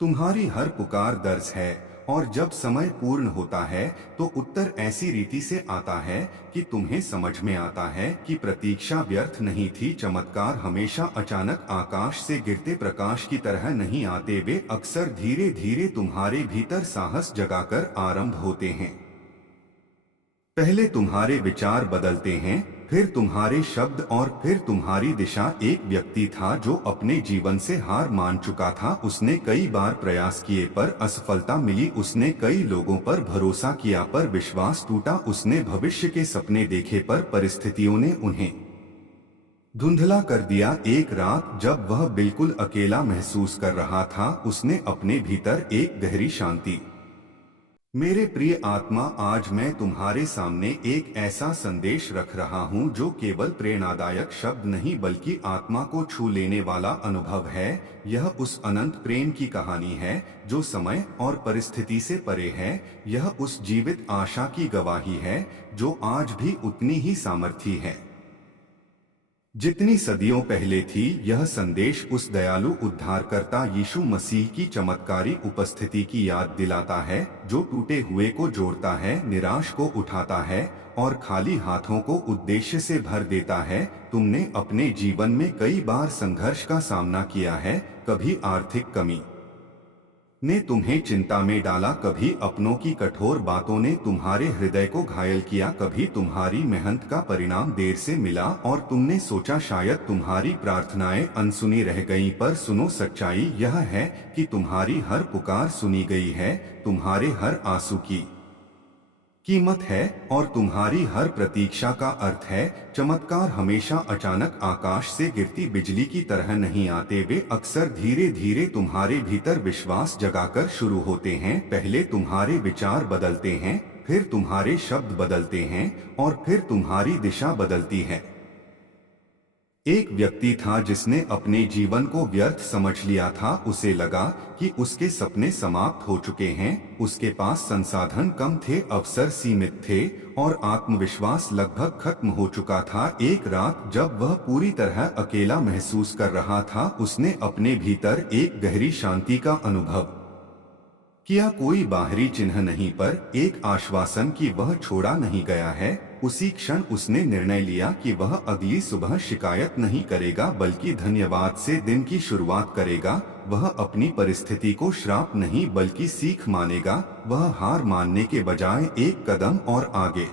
तुम्हारी हर पुकार दर्ज है और जब समय पूर्ण होता है तो उत्तर ऐसी रीति से आता है कि तुम्हें समझ में आता है कि प्रतीक्षा व्यर्थ नहीं थी। चमत्कार हमेशा अचानक आकाश से गिरते प्रकाश की तरह नहीं आते, वे अक्सर धीरे धीरे तुम्हारे भीतर साहस जगाकर आरंभ होते हैं। पहले तुम्हारे विचार बदलते हैं, फिर तुम्हारे शब्द और फिर तुम्हारी दिशा। एक व्यक्ति था जो अपने जीवन से हार मान चुका था। उसने कई बार प्रयास किए पर असफलता मिली। उसने कई लोगों पर भरोसा किया पर विश्वास टूटा। उसने भविष्य के सपने देखे पर परिस्थितियों ने उन्हें धुंधला कर दिया। एक रात जब वह बिल्कुल अकेला महसूस कर रहा था, उसने अपने भीतर एक गहरी शांति। मेरे प्रिय आत्मा, आज मैं तुम्हारे सामने एक ऐसा संदेश रख रहा हूं जो केवल प्रेरणादायक शब्द नहीं बल्कि आत्मा को छू लेने वाला अनुभव है। यह उस अनंत प्रेम की कहानी है जो समय और परिस्थिति से परे है। यह उस जीवित आशा की गवाही है जो आज भी उतनी ही सामर्थी है जितनी सदियों पहले थी। यह संदेश उस दयालु उद्धारकर्ता यीशु मसीह की चमत्कारी उपस्थिति की याद दिलाता है, जो टूटे हुए को जोड़ता है, निराश को उठाता है और खाली हाथों को उद्देश्य से भर देता है। तुमने अपने जीवन में कई बार संघर्ष का सामना किया है, कभी आर्थिक कमी ने तुम्हें चिंता में डाला, कभी अपनों की कठोर बातों ने तुम्हारे हृदय को घायल किया, कभी तुम्हारी मेहनत का परिणाम देर से मिला और तुमने सोचा शायद तुम्हारी प्रार्थनाएं अनसुनी रह गईं। पर सुनो, सच्चाई यह है कि तुम्हारी हर पुकार सुनी गई है, तुम्हारे हर आंसू की कीमत है और तुम्हारी हर प्रतीक्षा का अर्थ है। चमत्कार हमेशा अचानक आकाश से गिरती बिजली की तरह नहीं आते, वे अक्सर धीरे धीरे तुम्हारे भीतर विश्वास जगाकर शुरू होते हैं। पहले तुम्हारे विचार बदलते हैं, फिर तुम्हारे शब्द बदलते हैं और फिर तुम्हारी दिशा बदलती है। एक व्यक्ति था जिसने अपने जीवन को व्यर्थ समझ लिया था। उसे लगा कि उसके सपने समाप्त हो चुके हैं, उसके पास संसाधन कम थे, अवसर सीमित थे और आत्मविश्वास लगभग खत्म हो चुका था। एक रात जब वह पूरी तरह अकेला महसूस कर रहा था, उसने अपने भीतर एक गहरी शांति का अनुभव किया कोई बाहरी चिन्ह नहीं, पर एक आश्वासन कि वह छोड़ा नहीं गया है। उसी क्षण उसने निर्णय लिया कि वह अगली सुबह शिकायत नहीं करेगा बल्कि धन्यवाद से दिन की शुरुआत करेगा। वह अपनी परिस्थिति को श्राप नहीं बल्कि सीख मानेगा। वह हार मानने के बजाय एक कदम और आगे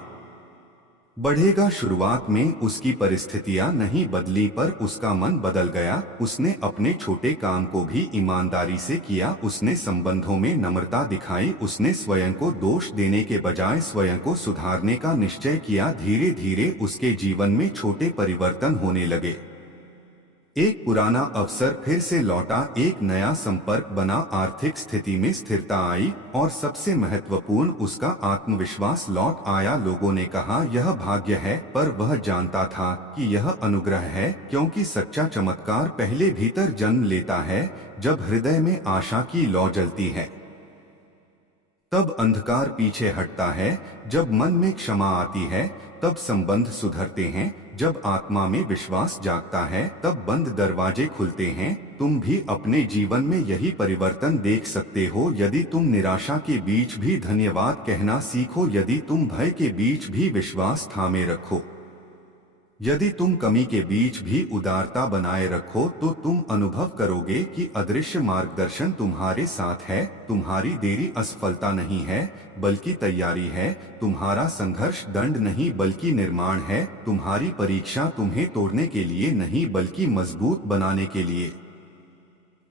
बढ़ेगा। शुरुआत में उसकी परिस्थितियां नहीं बदली, पर उसका मन बदल गया। उसने अपने छोटे काम को भी ईमानदारी से किया। उसने संबंधों में नम्रता दिखाई। उसने स्वयं को दोष देने के बजाय स्वयं को सुधारने का निश्चय किया। धीरे धीरे उसके जीवन में छोटे परिवर्तन होने लगे। एक पुराना अवसर फिर से लौटा, एक नया संपर्क बना, आर्थिक स्थिति में स्थिरता आई और सबसे महत्वपूर्ण उसका आत्मविश्वास लौट आया। लोगों ने कहा यह भाग्य है, पर वह जानता था कि यह अनुग्रह है, क्योंकि सच्चा चमत्कार पहले भीतर जन्म लेता है। जब हृदय में आशा की लौ जलती है तब अंधकार पीछे हटता है। जब मन में क्षमा आती है तब संबंध सुधरते हैं। जब आत्मा में विश्वास जागता है तब बंद दरवाजे खुलते हैं। तुम भी अपने जीवन में यही परिवर्तन देख सकते हो यदि तुम निराशा के बीच भी धन्यवाद कहना सीखो, यदि तुम भय के बीच भी विश्वास थामे रखो, यदि तुम कमी के बीच भी उदारता बनाए रखो, तो तुम अनुभव करोगे कि अदृश्य मार्गदर्शन तुम्हारे साथ है। तुम्हारी देरी असफलता नहीं है बल्कि तैयारी है। तुम्हारा संघर्ष दंड नहीं बल्कि निर्माण है। तुम्हारी परीक्षा तुम्हें तोड़ने के लिए नहीं बल्कि मजबूत बनाने के लिए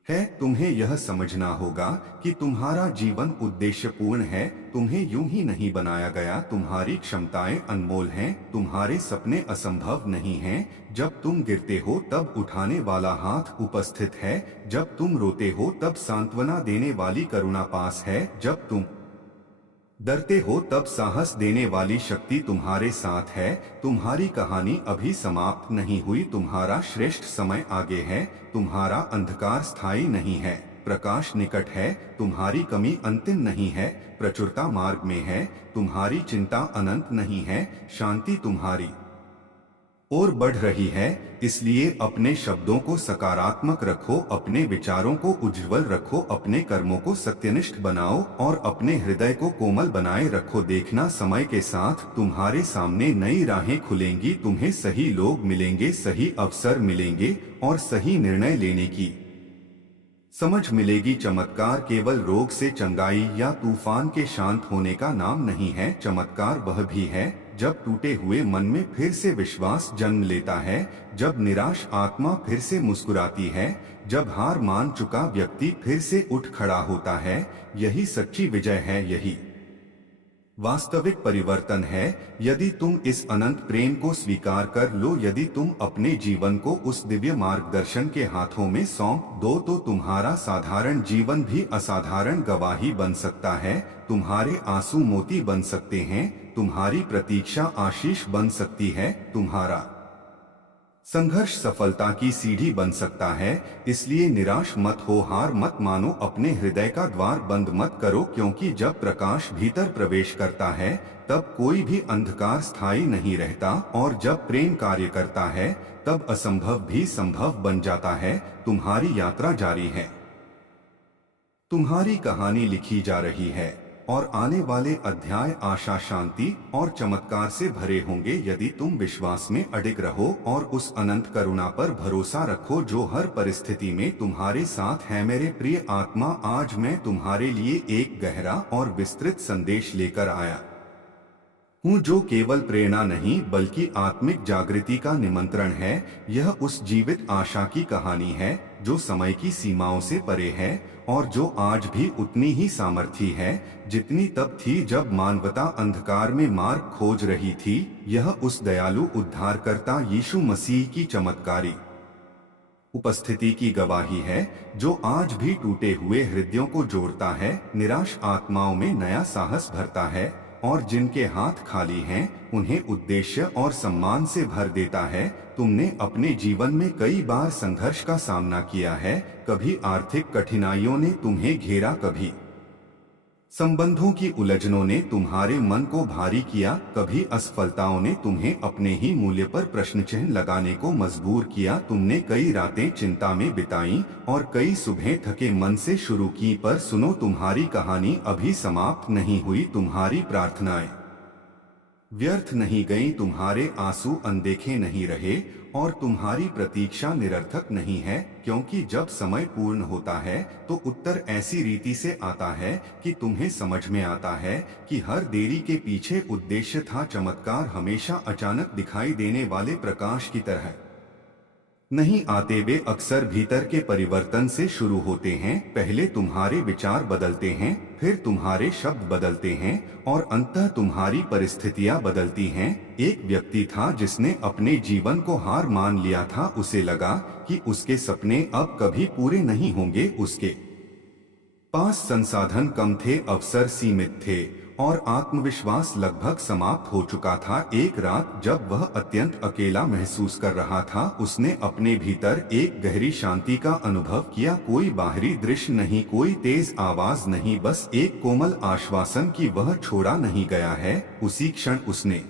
है। तुम्हें यह समझना होगा कि तुम्हारा जीवन उद्देश्यपूर्ण है। तुम्हें यूं ही नहीं बनाया गया। तुम्हारी क्षमताएं अनमोल हैं। तुम्हारे सपने असंभव नहीं हैं। जब तुम गिरते हो तब उठाने वाला हाथ उपस्थित है। जब तुम रोते हो तब सांत्वना देने वाली करुणा पास है। जब तुम डरते हो तब साहस देने वाली शक्ति तुम्हारे साथ है। तुम्हारी कहानी अभी समाप्त नहीं हुई। तुम्हारा श्रेष्ठ समय आगे है। तुम्हारा अंधकार स्थायी नहीं है, प्रकाश निकट है। तुम्हारी कमी अंतिम नहीं है, प्रचुरता मार्ग में है। तुम्हारी चिंता अनंत नहीं है, शांति तुम्हारी और बढ़ रही है। इसलिए अपने शब्दों को सकारात्मक रखो, अपने विचारों को उज्जवल रखो, अपने कर्मों को सत्यनिष्ठ बनाओ और अपने हृदय को कोमल बनाए रखो। देखना, समय के साथ तुम्हारे सामने नई राहें खुलेंगी। तुम्हें सही लोग मिलेंगे, सही अवसर मिलेंगे और सही निर्णय लेने की समझ मिलेगी। चमत्कार केवल रोग से चंगाई या तूफान के शांत होने का नाम नहीं है। चमत्कार वह भी है जब टूटे हुए मन में फिर से विश्वास जन्म लेता है, जब निराश आत्मा फिर से मुस्कुराती है, जब हार मान चुका व्यक्ति फिर से उठ खड़ा होता है। यही सच्ची विजय है, यही वास्तविक परिवर्तन है। यदि तुम इस अनंत प्रेम को स्वीकार कर लो, यदि तुम अपने जीवन को उस दिव्य मार्गदर्शन के हाथों में सौंप दो, तो तुम्हारा साधारण जीवन भी असाधारण गवाही बन सकता है। तुम्हारे आंसू मोती बन सकते हैं, तुम्हारी प्रतीक्षा आशीष बन सकती है, तुम्हारा संघर्ष सफलता की सीढ़ी बन सकता है। इसलिए निराश मत हो, हार मत मानो, अपने हृदय का द्वार बंद मत करो, क्योंकि जब प्रकाश भीतर प्रवेश करता है तब कोई भी अंधकार स्थायी नहीं रहता, और जब प्रेम कार्य करता है तब असंभव भी संभव बन जाता है। तुम्हारी यात्रा जारी है, तुम्हारी कहानी लिखी जा रही है और आने वाले अध्याय आशा, शांति और चमत्कार से भरे होंगे। यदि तुम विश्वास में अडिग रहो और उस अनंत करुणा पर भरोसा रखो जो हर परिस्थिति में तुम्हारे साथ है। मेरे प्रिय आत्मा, आज मैं तुम्हारे लिए एक गहरा और विस्तृत संदेश लेकर आया हूँ जो केवल प्रेरणा नहीं बल्कि आत्मिक जागृति का निमंत्रण है। यह उस जीवित आशा की कहानी है जो समय की सीमाओं से परे है और जो आज भी उतनी ही सामर्थी है जितनी तब थी जब मानवता अंधकार में मार्ग खोज रही थी। यह उस दयालु उद्धारकर्ता यीशु मसीह की चमत्कारी उपस्थिति की गवाही है जो आज भी टूटे हुए हृदयों को जोड़ता है, निराश आत्माओं में नया साहस भरता है और जिनके हाथ खाली हैं उन्हें उद्देश्य और सम्मान से भर देता है। तुमने अपने जीवन में कई बार संघर्ष का सामना किया है। कभी आर्थिक कठिनाइयों ने तुम्हें घेरा, कभी संबंधों की उलझनों ने तुम्हारे मन को भारी किया, कभी असफलताओं ने तुम्हें अपने ही मूल्य पर प्रश्न चिन्ह लगाने को मजबूर किया। तुमने कई रातें चिंता में बिताई और कई सुबह थके मन से शुरू की, पर सुनो, तुम्हारी कहानी अभी समाप्त नहीं हुई। तुम्हारी प्रार्थनाएं व्यर्थ नहीं गईं, तुम्हारे आंसू अनदेखे नहीं रहे और तुम्हारी प्रतीक्षा निरर्थक नहीं है, क्योंकि जब समय पूर्ण होता है तो उत्तर ऐसी रीति से आता है कि तुम्हें समझ में आता है कि हर देरी के पीछे उद्देश्य था। चमत्कार हमेशा अचानक दिखाई देने वाले प्रकाश की तरह नहीं आते, वे अक्सर भीतर के परिवर्तन से शुरू होते हैं। पहले तुम्हारे विचार बदलते हैं, फिर तुम्हारे शब्द बदलते हैं और अंततः तुम्हारी परिस्थितियां बदलती हैं। एक व्यक्ति था जिसने अपने जीवन को हार मान लिया था। उसे लगा कि उसके सपने अब कभी पूरे नहीं होंगे। उसके पास संसाधन कम थे, अवसर सीमित थे और आत्मविश्वास लगभग समाप्त हो चुका था। एक रात जब वह अत्यंत अकेला महसूस कर रहा था, उसने अपने भीतर एक गहरी शांति का अनुभव किया। कोई बाहरी दृश्य नहीं, कोई तेज आवाज नहीं, बस एक कोमल आश्वासन कि वह छोड़ा नहीं गया है। उसी क्षण उसने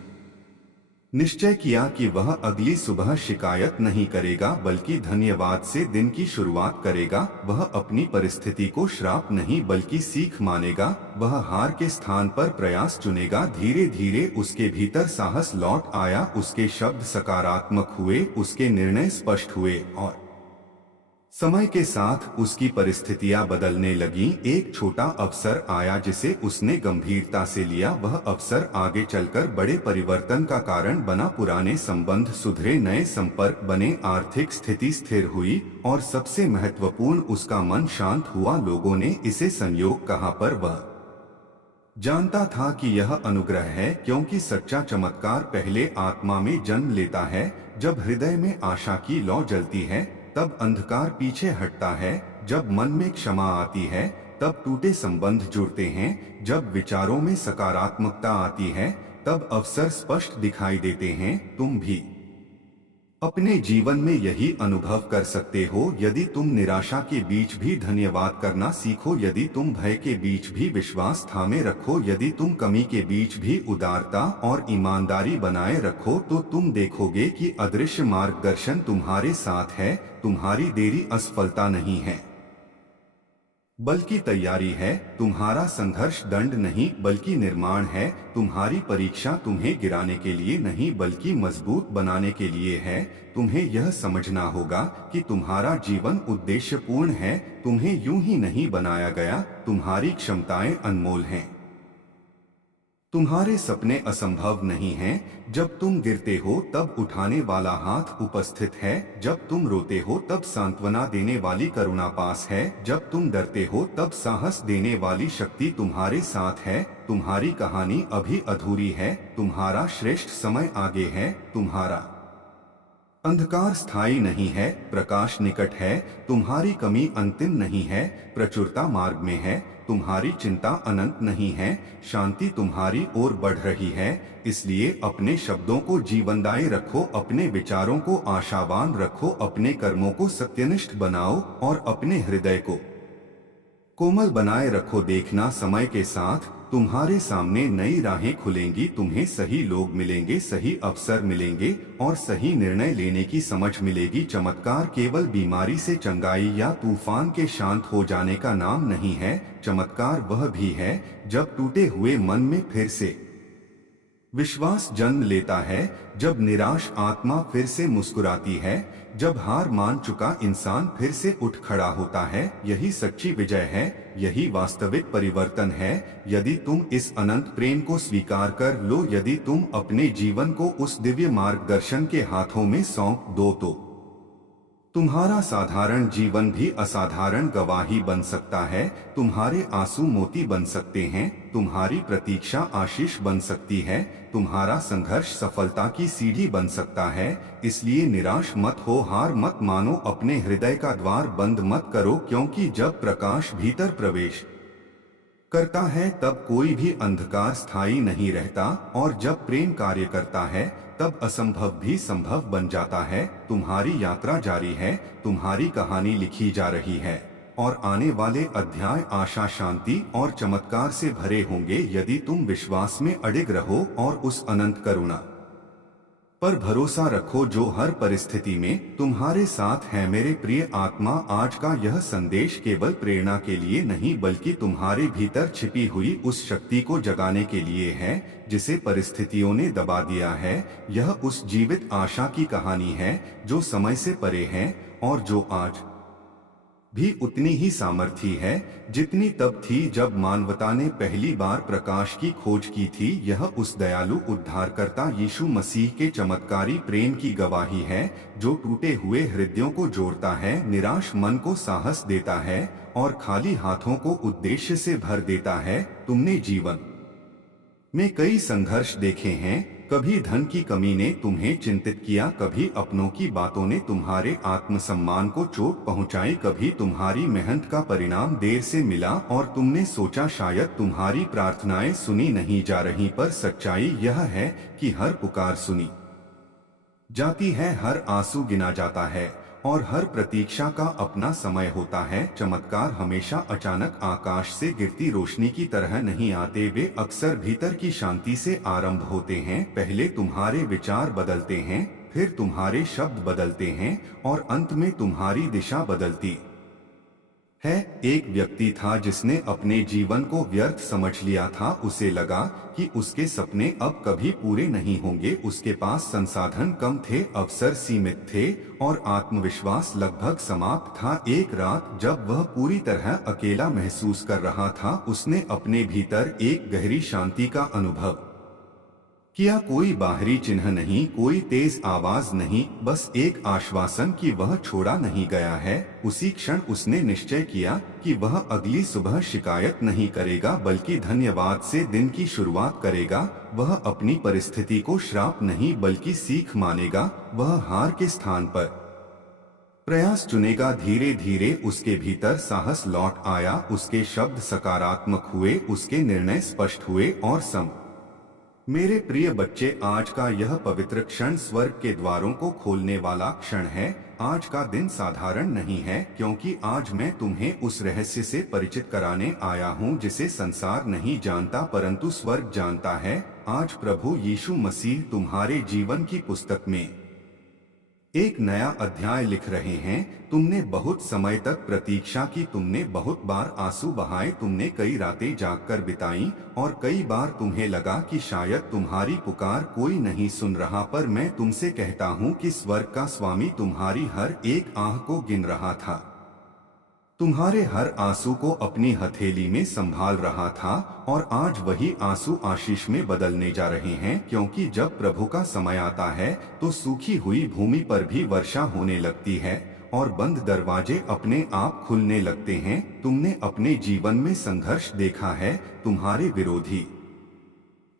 निश्चय किया कि वह अगली सुबह शिकायत नहीं करेगा, बल्कि धन्यवाद से दिन की शुरुआत करेगा। वह अपनी परिस्थिति को श्राप नहीं बल्कि सीख मानेगा। वह हार के स्थान पर प्रयास चुनेगा। धीरे धीरे उसके भीतर साहस लौट आया, उसके शब्द सकारात्मक हुए, उसके निर्णय स्पष्ट हुए और समय के साथ उसकी परिस्थितियां बदलने लगीं। एक छोटा अवसर आया जिसे उसने गंभीरता से लिया। वह अवसर आगे चलकर बड़े परिवर्तन का कारण बना। पुराने संबंध सुधरे, नए संपर्क बने, आर्थिक स्थिति स्थिर हुई और सबसे महत्वपूर्ण, उसका मन शांत हुआ। लोगों ने इसे संयोग कहा, पर वह जानता था कि यह अनुग्रह है, क्योंकि सच्चा चमत्कार पहले आत्मा में जन्म लेता है। जब हृदय में आशा की लौ जलती है तब अंधकार पीछे हटता है। जब मन में क्षमा आती है तब टूटे संबंध जुड़ते हैं। जब विचारों में सकारात्मकता आती है तब अवसर स्पष्ट दिखाई देते हैं। तुम भी अपने जीवन में यही अनुभव कर सकते हो। यदि तुम निराशा के बीच भी धन्यवाद करना सीखो, यदि तुम भय के बीच भी विश्वास थामे रखो, यदि तुम कमी के बीच भी उदारता और ईमानदारी बनाए रखो, तो तुम देखोगे कि अदृश्य मार्गदर्शन तुम्हारे साथ है। तुम्हारी देरी असफलता नहीं है बल्कि तैयारी है। तुम्हारा संघर्ष दंड नहीं बल्कि निर्माण है। तुम्हारी परीक्षा तुम्हें गिराने के लिए नहीं बल्कि मजबूत बनाने के लिए है। तुम्हें यह समझना होगा कि तुम्हारा जीवन उद्देश्यपूर्ण है। तुम्हें यूं ही नहीं बनाया गया। तुम्हारी क्षमताएं अनमोल हैं। तुम्हारे सपने असंभव नहीं हैं। जब तुम गिरते हो तब उठाने वाला हाथ उपस्थित है। जब तुम रोते हो तब सांत्वना देने वाली करुणा पास है। जब तुम डरते हो तब साहस देने वाली शक्ति तुम्हारे साथ है। तुम्हारी कहानी अभी अधूरी है। तुम्हारा श्रेष्ठ समय आगे है। तुम्हारा अंधकार स्थायी नहीं है, प्रकाश निकट है। तुम्हारी कमी अंतिम नहीं है, प्रचुरता मार्ग में है। तुम्हारी चिंता अनंत नहीं है, शांति तुम्हारी ओर बढ़ रही है। इसलिए अपने शब्दों को जीवनदायी रखो, अपने विचारों को आशावान रखो, अपने कर्मों को सत्यनिष्ठ बनाओ और अपने हृदय को कोमल बनाए रखो। देखना, समय के साथ तुम्हारे सामने नई राहें खुलेंगी। तुम्हें सही लोग मिलेंगे, सही अवसर मिलेंगे और सही निर्णय लेने की समझ मिलेगी। चमत्कार केवल बीमारी से चंगाई या तूफान के शांत हो जाने का नाम नहीं है। चमत्कार वह भी है जब टूटे हुए मन में फिर से विश्वास जन्म लेता है, जब निराश आत्मा फिर से मुस्कुराती है, जब हार मान चुका इंसान फिर से उठ खड़ा होता है। यही सच्ची विजय है, यही वास्तविक परिवर्तन है। यदि तुम इस अनंत प्रेम को स्वीकार कर लो, यदि तुम अपने जीवन को उस दिव्य मार्गदर्शन के हाथों में सौंप दो, तो तुम्हारा साधारण जीवन भी असाधारण गवाही बन सकता है। तुम्हारे आंसू मोती बन सकते हैं, तुम्हारी प्रतीक्षा आशीष बन सकती है, तुम्हारा संघर्ष सफलता की सीढ़ी बन सकता है। इसलिए निराश मत हो, हार मत मानो, अपने हृदय का द्वार बंद मत करो, क्योंकि जब प्रकाश भीतर प्रवेश करता है तब कोई भी अंधकार स्थायी नहीं रहता, और जब प्रेम कार्य करता है तब असंभव भी संभव बन जाता है। तुम्हारी यात्रा जारी है, तुम्हारी कहानी लिखी जा रही है। और आने वाले अध्याय आशा, शांति और चमत्कार से भरे होंगे यदि तुम विश्वास में अडिग रहो और उस अनंत करुणा पर भरोसा रखो जो हर परिस्थिति में तुम्हारे साथ है। मेरे प्रिय आत्मा, आज का यह संदेश केवल प्रेरणा के लिए नहीं बल्कि तुम्हारे भीतर छिपी हुई उस शक्ति को जगाने के लिए है जिसे परिस्थितियों ने दबा दिया है। यह उस जीवित आशा की कहानी है जो समय से परे है और जो आज भी उतनी ही सामर्थी है जितनी तब थी जब मानवता ने पहली बार प्रकाश की खोज की थी। यह उस दयालु उद्धारकर्ता यीशु मसीह के चमत्कारी प्रेम की गवाही है जो टूटे हुए हृदयों को जोड़ता है, निराश मन को साहस देता है और खाली हाथों को उद्देश्य से भर देता है। तुमने जीवन में कई संघर्ष देखे हैं, कभी धन की कमी ने तुम्हें चिंतित किया, कभी अपनों की बातों ने तुम्हारे आत्मसम्मान को चोट पहुंचाई, कभी तुम्हारी मेहनत का परिणाम देर से मिला और तुमने सोचा शायद तुम्हारी प्रार्थनाएं सुनी नहीं जा रही। पर सच्चाई यह है कि हर पुकार सुनी जाती है, हर आंसू गिना जाता है और हर प्रतीक्षा का अपना समय होता है। चमत्कार हमेशा अचानक आकाश से गिरती रोशनी की तरह नहीं आते, वे अक्सर भीतर की शांति से आरंभ होते हैं। पहले तुम्हारे विचार बदलते हैं, फिर तुम्हारे शब्द बदलते हैं और अंत में तुम्हारी दिशा बदलती है। एक व्यक्ति था जिसने अपने जीवन को व्यर्थ समझ लिया था। उसे लगा कि उसके सपने अब कभी पूरे नहीं होंगे। उसके पास संसाधन कम थे, अवसर सीमित थे और आत्मविश्वास लगभग समाप्त था। एक रात जब वह पूरी तरह अकेला महसूस कर रहा था, उसने अपने भीतर एक गहरी शांति का अनुभव किया। कोई बाहरी चिन्ह नहीं, कोई तेज आवाज नहीं, बस एक आश्वासन कि वह छोड़ा नहीं गया है। उसी क्षण उसने निश्चय किया कि वह अगली सुबह शिकायत नहीं करेगा बल्कि धन्यवाद से दिन की शुरुआत करेगा। वह अपनी परिस्थिति को श्राप नहीं बल्कि सीख मानेगा। वह हार के स्थान पर प्रयास चुनेगा। धीरे धीरे उसके भीतर साहस लौट आया, उसके शब्द सकारात्मक हुए, उसके निर्णय स्पष्ट हुए और मेरे प्रिय बच्चे, आज का यह पवित्र क्षण स्वर्ग के द्वारों को खोलने वाला क्षण है। आज का दिन साधारण नहीं है क्योंकि आज मैं तुम्हें उस रहस्य से परिचित कराने आया हूँ जिसे संसार नहीं जानता परंतु स्वर्ग जानता है। आज प्रभु यीशु मसीह तुम्हारे जीवन की पुस्तक में एक नया अध्याय लिख रहे हैं। तुमने बहुत समय तक प्रतीक्षा की, तुमने बहुत बार आंसू बहाए, तुमने कई रातें जागकर बिताई और कई बार तुम्हें लगा कि शायद तुम्हारी पुकार कोई नहीं सुन रहा। पर मैं तुमसे कहता हूँ कि स्वर्ग का स्वामी तुम्हारी हर एक आह को गिन रहा था, तुम्हारे हर आंसू को अपनी हथेली में संभाल रहा था और आज वही आंसू आशीष में बदलने जा रहे हैं। क्योंकि जब प्रभु का समय आता है तो सूखी हुई भूमि पर भी वर्षा होने लगती है और बंद दरवाजे अपने आप खुलने लगते हैं। तुमने अपने जीवन में संघर्ष देखा है, तुम्हारे विरोधी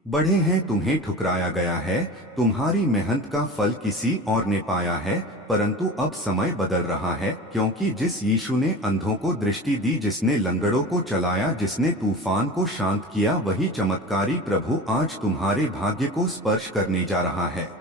बढ़े हैं, तुम्हें ठुकराया गया है, तुम्हारी मेहनत का फल किसी और ने पाया है। परंतु अब समय बदल रहा है क्योंकि जिस यीशु ने अंधों को दृष्टि दी, जिसने लंगड़ों को चलाया, जिसने तूफान को शांत किया, वही चमत्कारी प्रभु आज तुम्हारे भाग्य को स्पर्श करने जा रहा है।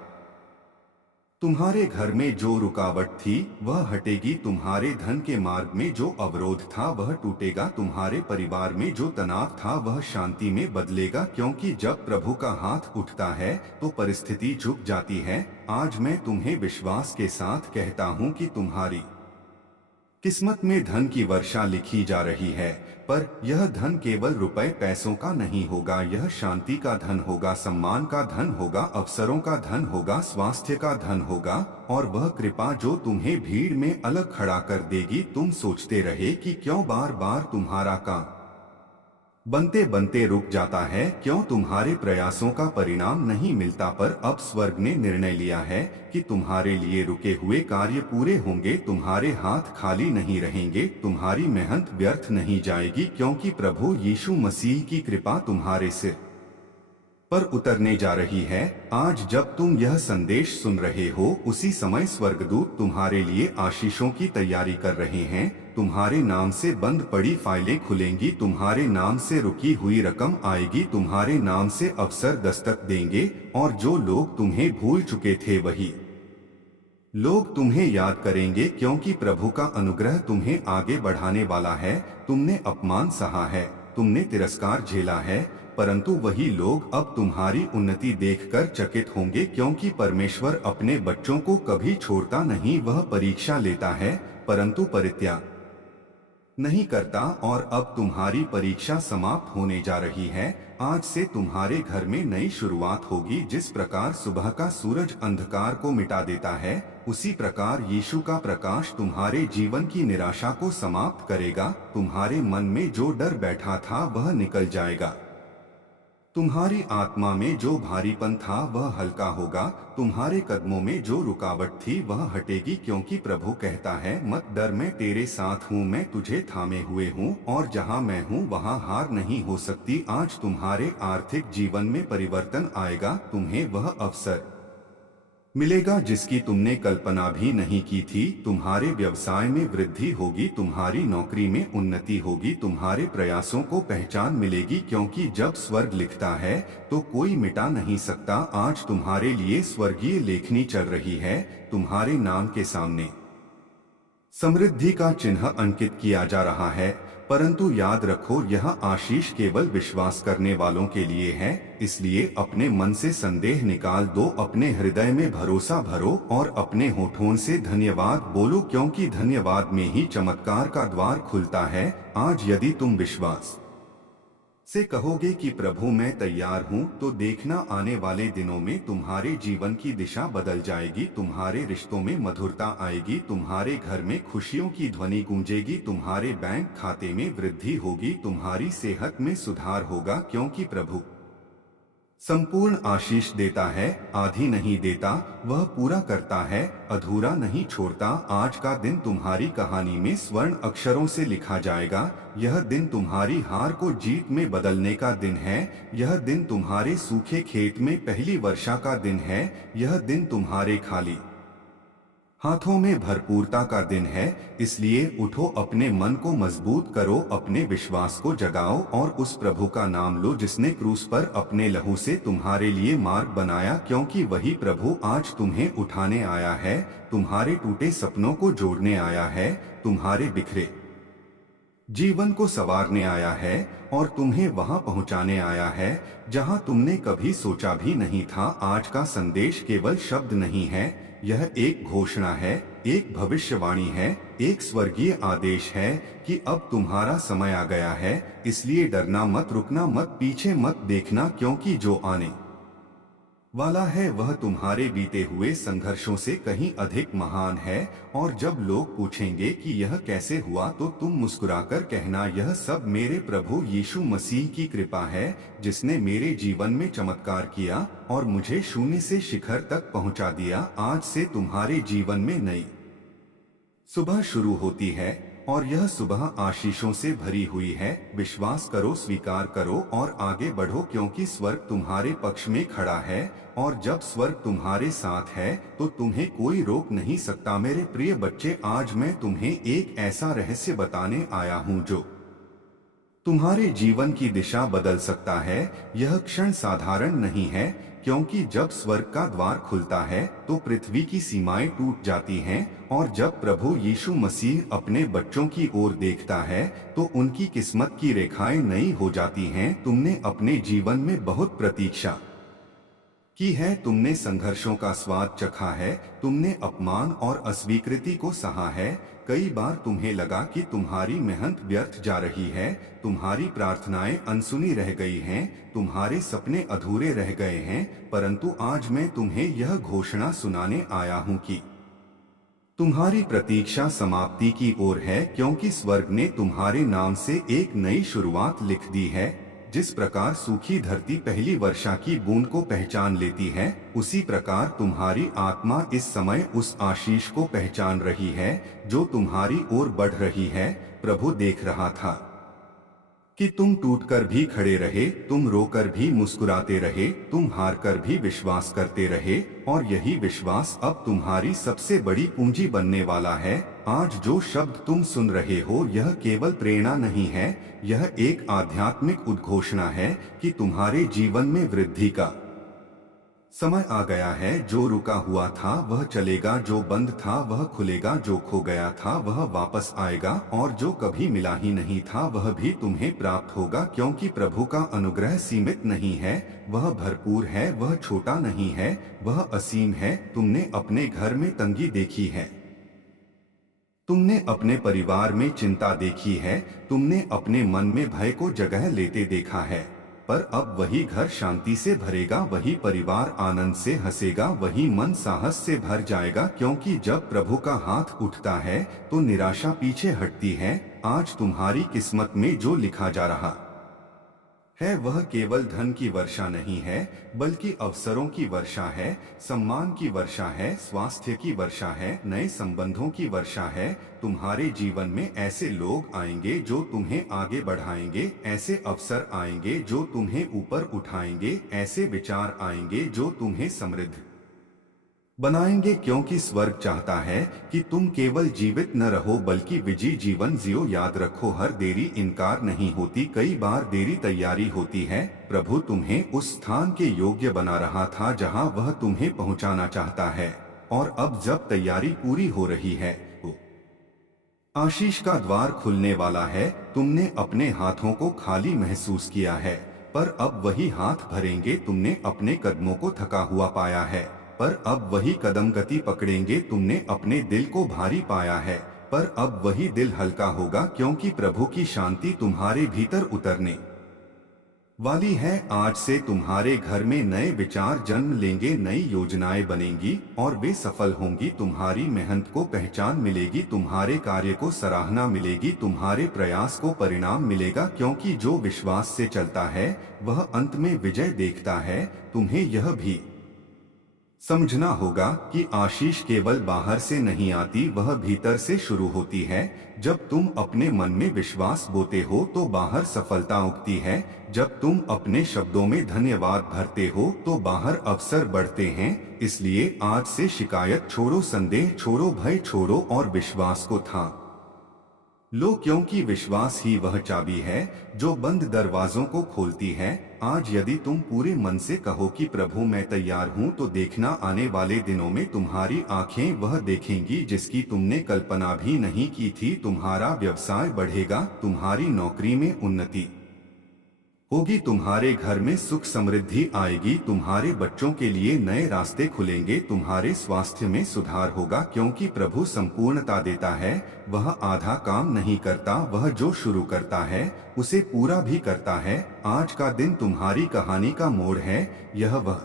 तुम्हारे घर में जो रुकावट थी वह हटेगी, तुम्हारे धन के मार्ग में जो अवरोध था वह टूटेगा, तुम्हारे परिवार में जो तनाव था वह शांति में बदलेगा। क्योंकि जब प्रभु का हाथ उठता है तो परिस्थिति झुक जाती है। आज मैं तुम्हें विश्वास के साथ कहता हूँ कि तुम्हारी किस्मत में धन की वर्षा लिखी जा रही है, पर यह धन केवल रुपए पैसों का नहीं होगा, यह शांति का धन होगा, सम्मान का धन होगा, अवसरों का धन होगा, स्वास्थ्य का धन होगा और वह कृपा जो तुम्हें भीड़ में अलग खड़ा कर देगी। तुम सोचते रहे कि क्यों बार बार तुम्हारा काम बनते बनते रुक जाता है, क्यों तुम्हारे प्रयासों का परिणाम नहीं मिलता, पर अब स्वर्ग ने निर्णय लिया है कि तुम्हारे लिए रुके हुए कार्य पूरे होंगे, तुम्हारे हाथ खाली नहीं रहेंगे, तुम्हारी मेहनत व्यर्थ नहीं जाएगी। क्योंकि प्रभु यीशु मसीह की कृपा तुम्हारे सिर पर उतरने जा रही है। आज जब तुम यह संदेश सुन रहे हो उसी समय स्वर्गदूत तुम्हारे लिए आशीषों की तैयारी कर रहे हैं। तुम्हारे नाम से बंद पड़ी फाइलें खुलेंगी, तुम्हारे नाम से रुकी हुई रकम आएगी, तुम्हारे नाम से अवसर दस्तक देंगे और जो लोग तुम्हें भूल चुके थे वही लोग तुम्हें याद करेंगे क्योंकि प्रभु का अनुग्रह तुम्हें आगे बढ़ाने वाला है। तुमने अपमान सहा है, तुमने तिरस्कार झेला है, परंतु वही लोग अब तुम्हारी उन्नति देखकर चकित होंगे, क्योंकि परमेश्वर अपने बच्चों को कभी छोड़ता नहीं। वह परीक्षा लेता है परंतु परित्याग नहीं करता। और अब तुम्हारी परीक्षा समाप्त होने जा रही है। आज से तुम्हारे घर में नई शुरुआत होगी। जिस प्रकार सुबह का सूरज अंधकार को मिटा देता है, उसी प्रकार यीशु का प्रकाश तुम्हारे जीवन की निराशा को समाप्त करेगा। तुम्हारे मन में जो डर बैठा था वह निकल जाएगा। तुम्हारी आत्मा में जो भारीपन था वह हल्का होगा। तुम्हारे कदमों में जो रुकावट थी वह हटेगी, क्योंकि प्रभु कहता है, मत डर, मैं तेरे साथ हूँ, मैं तुझे थामे हुए हूँ, और जहाँ मैं हूँ वहाँ हार नहीं हो सकती। आज तुम्हारे आर्थिक जीवन में परिवर्तन आएगा। तुम्हें वह अवसर मिलेगा जिसकी तुमने कल्पना भी नहीं की थी। तुम्हारे व्यवसाय में वृद्धि होगी, तुम्हारी नौकरी में उन्नति होगी, तुम्हारे प्रयासों को पहचान मिलेगी, क्योंकि जब स्वर्ग लिखता है तो कोई मिटा नहीं सकता। आज तुम्हारे लिए स्वर्गीय लेखनी चल रही है। तुम्हारे नाम के सामने समृद्धि का चिन्ह अंकित किया जा रहा है। परंतु याद रखो, यह आशीष केवल विश्वास करने वालों के लिए है। इसलिए अपने मन से संदेह निकाल दो, अपने हृदय में भरोसा भरो और अपने होठों से धन्यवाद बोलो, क्योंकि धन्यवाद में ही चमत्कार का द्वार खुलता है। आज यदि तुम विश्वास से कहोगे कि प्रभु मैं तैयार हूँ, तो देखना आने वाले दिनों में तुम्हारे जीवन की दिशा बदल जाएगी। तुम्हारे रिश्तों में मधुरता आएगी, तुम्हारे घर में खुशियों की ध्वनि गूंजेगी, तुम्हारे बैंक खाते में वृद्धि होगी, तुम्हारी सेहत में सुधार होगा, क्योंकि प्रभु संपूर्ण आशीष देता है, आधी नहीं देता, वह पूरा करता है, अधूरा नहीं छोड़ता। आज का दिन तुम्हारी कहानी में स्वर्ण अक्षरों से लिखा जाएगा। यह दिन तुम्हारी हार को जीत में बदलने का दिन है। यह दिन तुम्हारे सूखे खेत में पहली वर्षा का दिन है। यह दिन तुम्हारे खाली हाथों में भरपूरता का दिन है। इसलिए उठो, अपने मन को मजबूत करो, अपने विश्वास को जगाओ और उस प्रभु का नाम लो जिसने क्रूस पर अपने लहू से तुम्हारे लिए मार्ग बनाया, क्योंकि वही प्रभु आज तुम्हें उठाने आया है, तुम्हारे टूटे सपनों को जोड़ने आया है, तुम्हारे बिखरे जीवन को संवारने आया है और तुम्हें वहां पहुंचाने आया है जहां तुमने कभी सोचा भी नहीं था। आज का संदेश केवल शब्द नहीं है, यह एक घोषणा है, एक भविष्यवाणी है, एक स्वर्गीय आदेश है कि अब तुम्हारा समय आ गया है। इसलिए डरना मत, रुकना मत, पीछे मत देखना, क्योंकि जो आने वाला है वह तुम्हारे बीते हुए संघर्षों से कहीं अधिक महान है। और जब लोग पूछेंगे कि यह कैसे हुआ, तो तुम मुस्कुराकर कहना, यह सब मेरे प्रभु यीशु मसीह की कृपा है, जिसने मेरे जीवन में चमत्कार किया और मुझे शून्य से शिखर तक पहुंचा दिया। आज से तुम्हारे जीवन में नई सुबह शुरू होती है और यह सुबह आशीषों से भरी हुई है। विश्वास करो, स्वीकार करो और आगे बढ़ो, क्योंकि स्वर्ग तुम्हारे पक्ष में खड़ा है। और जब स्वर्ग तुम्हारे साथ है तो तुम्हें कोई रोक नहीं सकता। मेरे प्रिय बच्चे, आज मैं तुम्हें एक ऐसा रहस्य बताने आया हूँ जो तुम्हारे जीवन की दिशा बदल सकता है। यह क्षण साधारण नहीं है, क्योंकि जब स्वर्ग का द्वार खुलता है तो पृथ्वी की सीमाएं टूट जाती हैं, और जब प्रभु यीशु मसीह अपने बच्चों की ओर देखता है तो उनकी किस्मत की रेखाएं नई हो जाती हैं। तुमने अपने जीवन में बहुत प्रतीक्षा की है, तुमने संघर्षों का स्वाद चखा है, तुमने अपमान और अस्वीकृति को सहा है। कई बार तुम्हें लगा कि तुम्हारी मेहनत व्यर्थ जा रही है, तुम्हारी प्रार्थनाएं अनसुनी रह गई हैं, तुम्हारे सपने अधूरे रह गए हैं। परंतु आज मैं तुम्हें यह घोषणा सुनाने आया हूँ कि तुम्हारी प्रतीक्षा समाप्ति की ओर है, क्योंकि स्वर्ग ने तुम्हारे नाम से एक नई शुरुआत लिख दी है। जिस प्रकार सूखी धरती पहली वर्षा की बूंद को पहचान लेती है, उसी प्रकार तुम्हारी आत्मा इस समय उस आशीष को पहचान रही है जो तुम्हारी ओर बढ़ रही है। प्रभु देख रहा था कि तुम टूटकर भी खड़े रहे, तुम रोकर भी मुस्कुराते रहे, तुम हारकर भी विश्वास करते रहे, और यही विश्वास अब तुम्हारी सबसे बड़ी पूंजी बनने वाला है। आज जो शब्द तुम सुन रहे हो, यह केवल प्रेरणा नहीं है, यह एक आध्यात्मिक उद्घोषणा है कि तुम्हारे जीवन में वृद्धि का समय आ गया है, जो रुका हुआ था वह चलेगा, जो बंद था वह खुलेगा, जो खो गया था वह वापस आएगा, और जो कभी मिला ही नहीं था वह भी तुम्हें प्राप्त होगा। क्योंकि प्रभु का अनुग्रह सीमित नहीं है, वह भरपूर है, वह छोटा नहीं है, वह असीम है। तुमने अपने घर में तंगी देखी है, तुमने अपने परिवार में चिंता देखी है, तुमने अपने मन में भय को जगह लेते देखा है, पर अब वही घर शांति से भरेगा, वही परिवार आनंद से हंसेगा, वही मन साहस से भर जाएगा। क्योंकि जब प्रभु का हाथ उठता है तो निराशा पीछे हटती है। आज तुम्हारी किस्मत में जो लिखा जा रहा है वह केवल धन की वर्षा नहीं है, बल्कि अवसरों की वर्षा है, सम्मान की वर्षा है, स्वास्थ्य की वर्षा है, नए संबंधों की वर्षा है। तुम्हारे जीवन में ऐसे लोग आएंगे जो तुम्हें आगे बढ़ाएंगे, ऐसे अवसर आएंगे जो तुम्हें ऊपर उठाएंगे, ऐसे विचार आएंगे जो तुम्हें समृद्ध बनाएंगे। क्योंकि स्वर्ग चाहता है कि तुम केवल जीवित न रहो बल्कि विजयी जीवन जियो। याद रखो, हर देरी इनकार नहीं होती, कई बार देरी तैयारी होती है। प्रभु तुम्हें उस स्थान के योग्य बना रहा था जहां वह तुम्हें पहुंचाना चाहता है, और अब जब तैयारी पूरी हो रही है तो आशीष का द्वार खुलने वाला है। तुमने अपने हाथों को खाली महसूस किया है, पर अब वही हाथ भरेंगे। तुमने अपने कदमों को थका हुआ पाया है, पर अब वही कदम गति पकड़ेंगे। तुमने अपने दिल को भारी पाया है, पर अब वही दिल हल्का होगा। क्योंकि प्रभु की शांति तुम्हारे भीतर उतरने वाली है। आज से तुम्हारे घर में नए विचार जन्म लेंगे, नई योजनाएं बनेंगी और वे सफल होंगी। तुम्हारी मेहनत को पहचान मिलेगी, तुम्हारे कार्य को सराहना मिलेगी, तुम्हारे प्रयास को परिणाम मिलेगा। क्योंकि जो विश्वास से चलता है वह अंत में विजय देखता है। तुम्हें यह भी समझना होगा कि आशीष केवल बाहर से नहीं आती, वह भीतर से शुरू होती है। जब तुम अपने मन में विश्वास बोते हो तो बाहर सफलता उगती है। जब तुम अपने शब्दों में धन्यवाद भरते हो तो बाहर अवसर बढ़ते हैं। इसलिए आज से शिकायत छोड़ो, संदेह छोड़ो, भय छोड़ो और विश्वास को थाम लो। क्योंकि विश्वास ही वह चाबी है जो बंद दरवाजों को खोलती है। आज यदि तुम पूरे मन से कहो कि प्रभु मैं तैयार हूँ, तो देखना आने वाले दिनों में तुम्हारी आंखें वह देखेंगी जिसकी तुमने कल्पना भी नहीं की थी। तुम्हारा व्यवसाय बढ़ेगा, तुम्हारी नौकरी में उन्नति होगी, तुम्हारे घर में सुख समृद्धि आएगी, तुम्हारे बच्चों के लिए नए रास्ते खुलेंगे, तुम्हारे स्वास्थ्य में सुधार होगा। क्योंकि प्रभु संपूर्णता देता है, वह आधा काम नहीं करता, वह जो शुरू करता है उसे पूरा भी करता है। आज का दिन तुम्हारी कहानी का मोड़ है। यह वह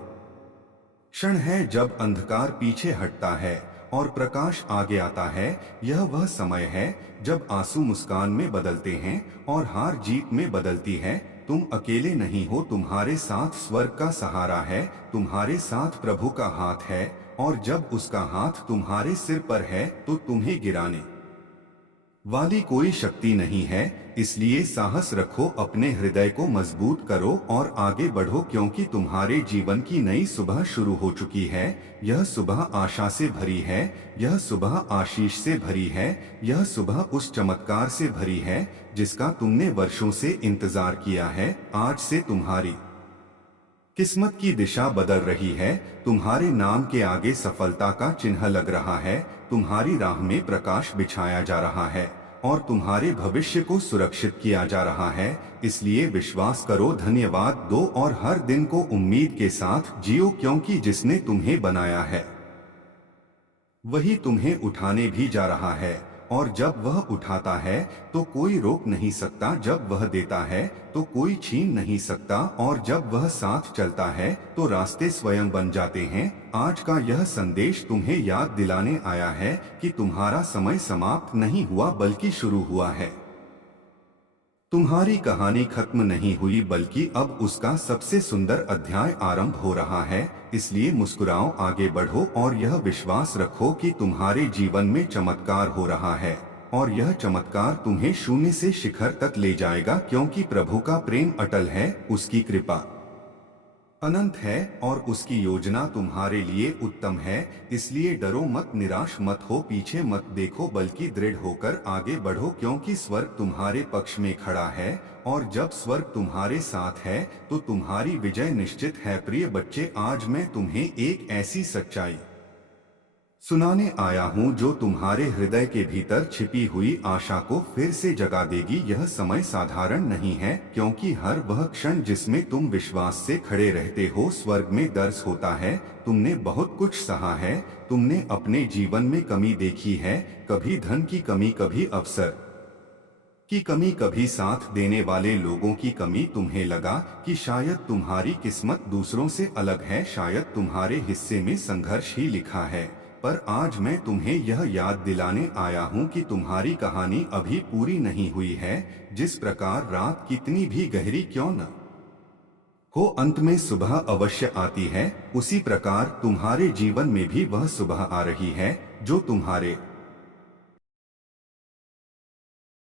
क्षण है जब अंधकार पीछे हटता है और प्रकाश आगे आता है। यह वह समय है जब आंसू मुस्कान में बदलते हैं और हार जीत में बदलती है। तुम अकेले नहीं हो, तुम्हारे साथ स्वर्ग का सहारा है, तुम्हारे साथ प्रभु का हाथ है, और जब उसका हाथ तुम्हारे सिर पर है तो तुम्हें गिराने वाली कोई शक्ति नहीं है। इसलिए साहस रखो, अपने हृदय को मजबूत करो और आगे बढ़ो। क्योंकि तुम्हारे जीवन की नई सुबह शुरू हो चुकी है। यह सुबह आशा से भरी है, यह सुबह आशीष से भरी है, यह सुबह उस चमत्कार से भरी है जिसका तुमने वर्षों से इंतजार किया है। आज से तुम्हारी किस्मत की दिशा बदल रही है। तुम्हारे नाम के आगे सफलता का चिन्ह लग रहा है, तुम्हारी राह में प्रकाश बिछाया जा रहा है और तुम्हारे भविष्य को सुरक्षित किया जा रहा है। इसलिए विश्वास करो, धन्यवाद दो और हर दिन को उम्मीद के साथ जियो। क्योंकि जिसने तुम्हें बनाया है वही तुम्हें उठाने भी जा रहा है, और जब वह उठाता है तो कोई रोक नहीं सकता, जब वह देता है तो कोई छीन नहीं सकता, और जब वह साथ चलता है तो रास्ते स्वयं बन जाते हैं। आज का यह संदेश तुम्हें याद दिलाने आया है कि तुम्हारा समय समाप्त नहीं हुआ बल्कि शुरू हुआ है। तुम्हारी कहानी खत्म नहीं हुई बल्कि अब उसका सबसे सुंदर अध्याय आरंभ हो रहा है। इसलिए मुस्कुराओ, आगे बढ़ो और यह विश्वास रखो कि तुम्हारे जीवन में चमत्कार हो रहा है, और यह चमत्कार तुम्हें शून्य से शिखर तक ले जाएगा। क्योंकि प्रभु का प्रेम अटल है, उसकी कृपा अनंत है और उसकी योजना तुम्हारे लिए उत्तम है। इसलिए डरो मत, निराश मत हो, पीछे मत देखो, बल्कि दृढ़ होकर आगे बढ़ो, क्योंकि स्वर्ग तुम्हारे पक्ष में खड़ा है। और जब स्वर्ग तुम्हारे साथ है तो तुम्हारी विजय निश्चित है। प्रिय बच्चे, आज मैं तुम्हें एक ऐसी सच्चाई सुनाने आया हूँ जो तुम्हारे हृदय के भीतर छिपी हुई आशा को फिर से जगा देगी। यह समय साधारण नहीं है, क्योंकि हर वह क्षण जिसमें तुम विश्वास से खड़े रहते हो स्वर्ग में दर्ज होता है। तुमने बहुत कुछ सहा है, तुमने अपने जीवन में कमी देखी है, कभी धन की कमी, कभी अवसर की कमी, कभी साथ देने वाले लोगों की कमी। तुम्हें लगा कि शायद तुम्हारी किस्मत दूसरों से अलग है, शायद तुम्हारे हिस्से में संघर्ष ही लिखा है। पर आज मैं तुम्हें यह याद दिलाने आया हूँ कि तुम्हारी कहानी अभी पूरी नहीं हुई है। जिस प्रकार रात कितनी भी गहरी क्यों न हो, अंत में सुबह अवश्य आती है, उसी प्रकार तुम्हारे जीवन में भी वह सुबह आ रही है जो तुम्हारे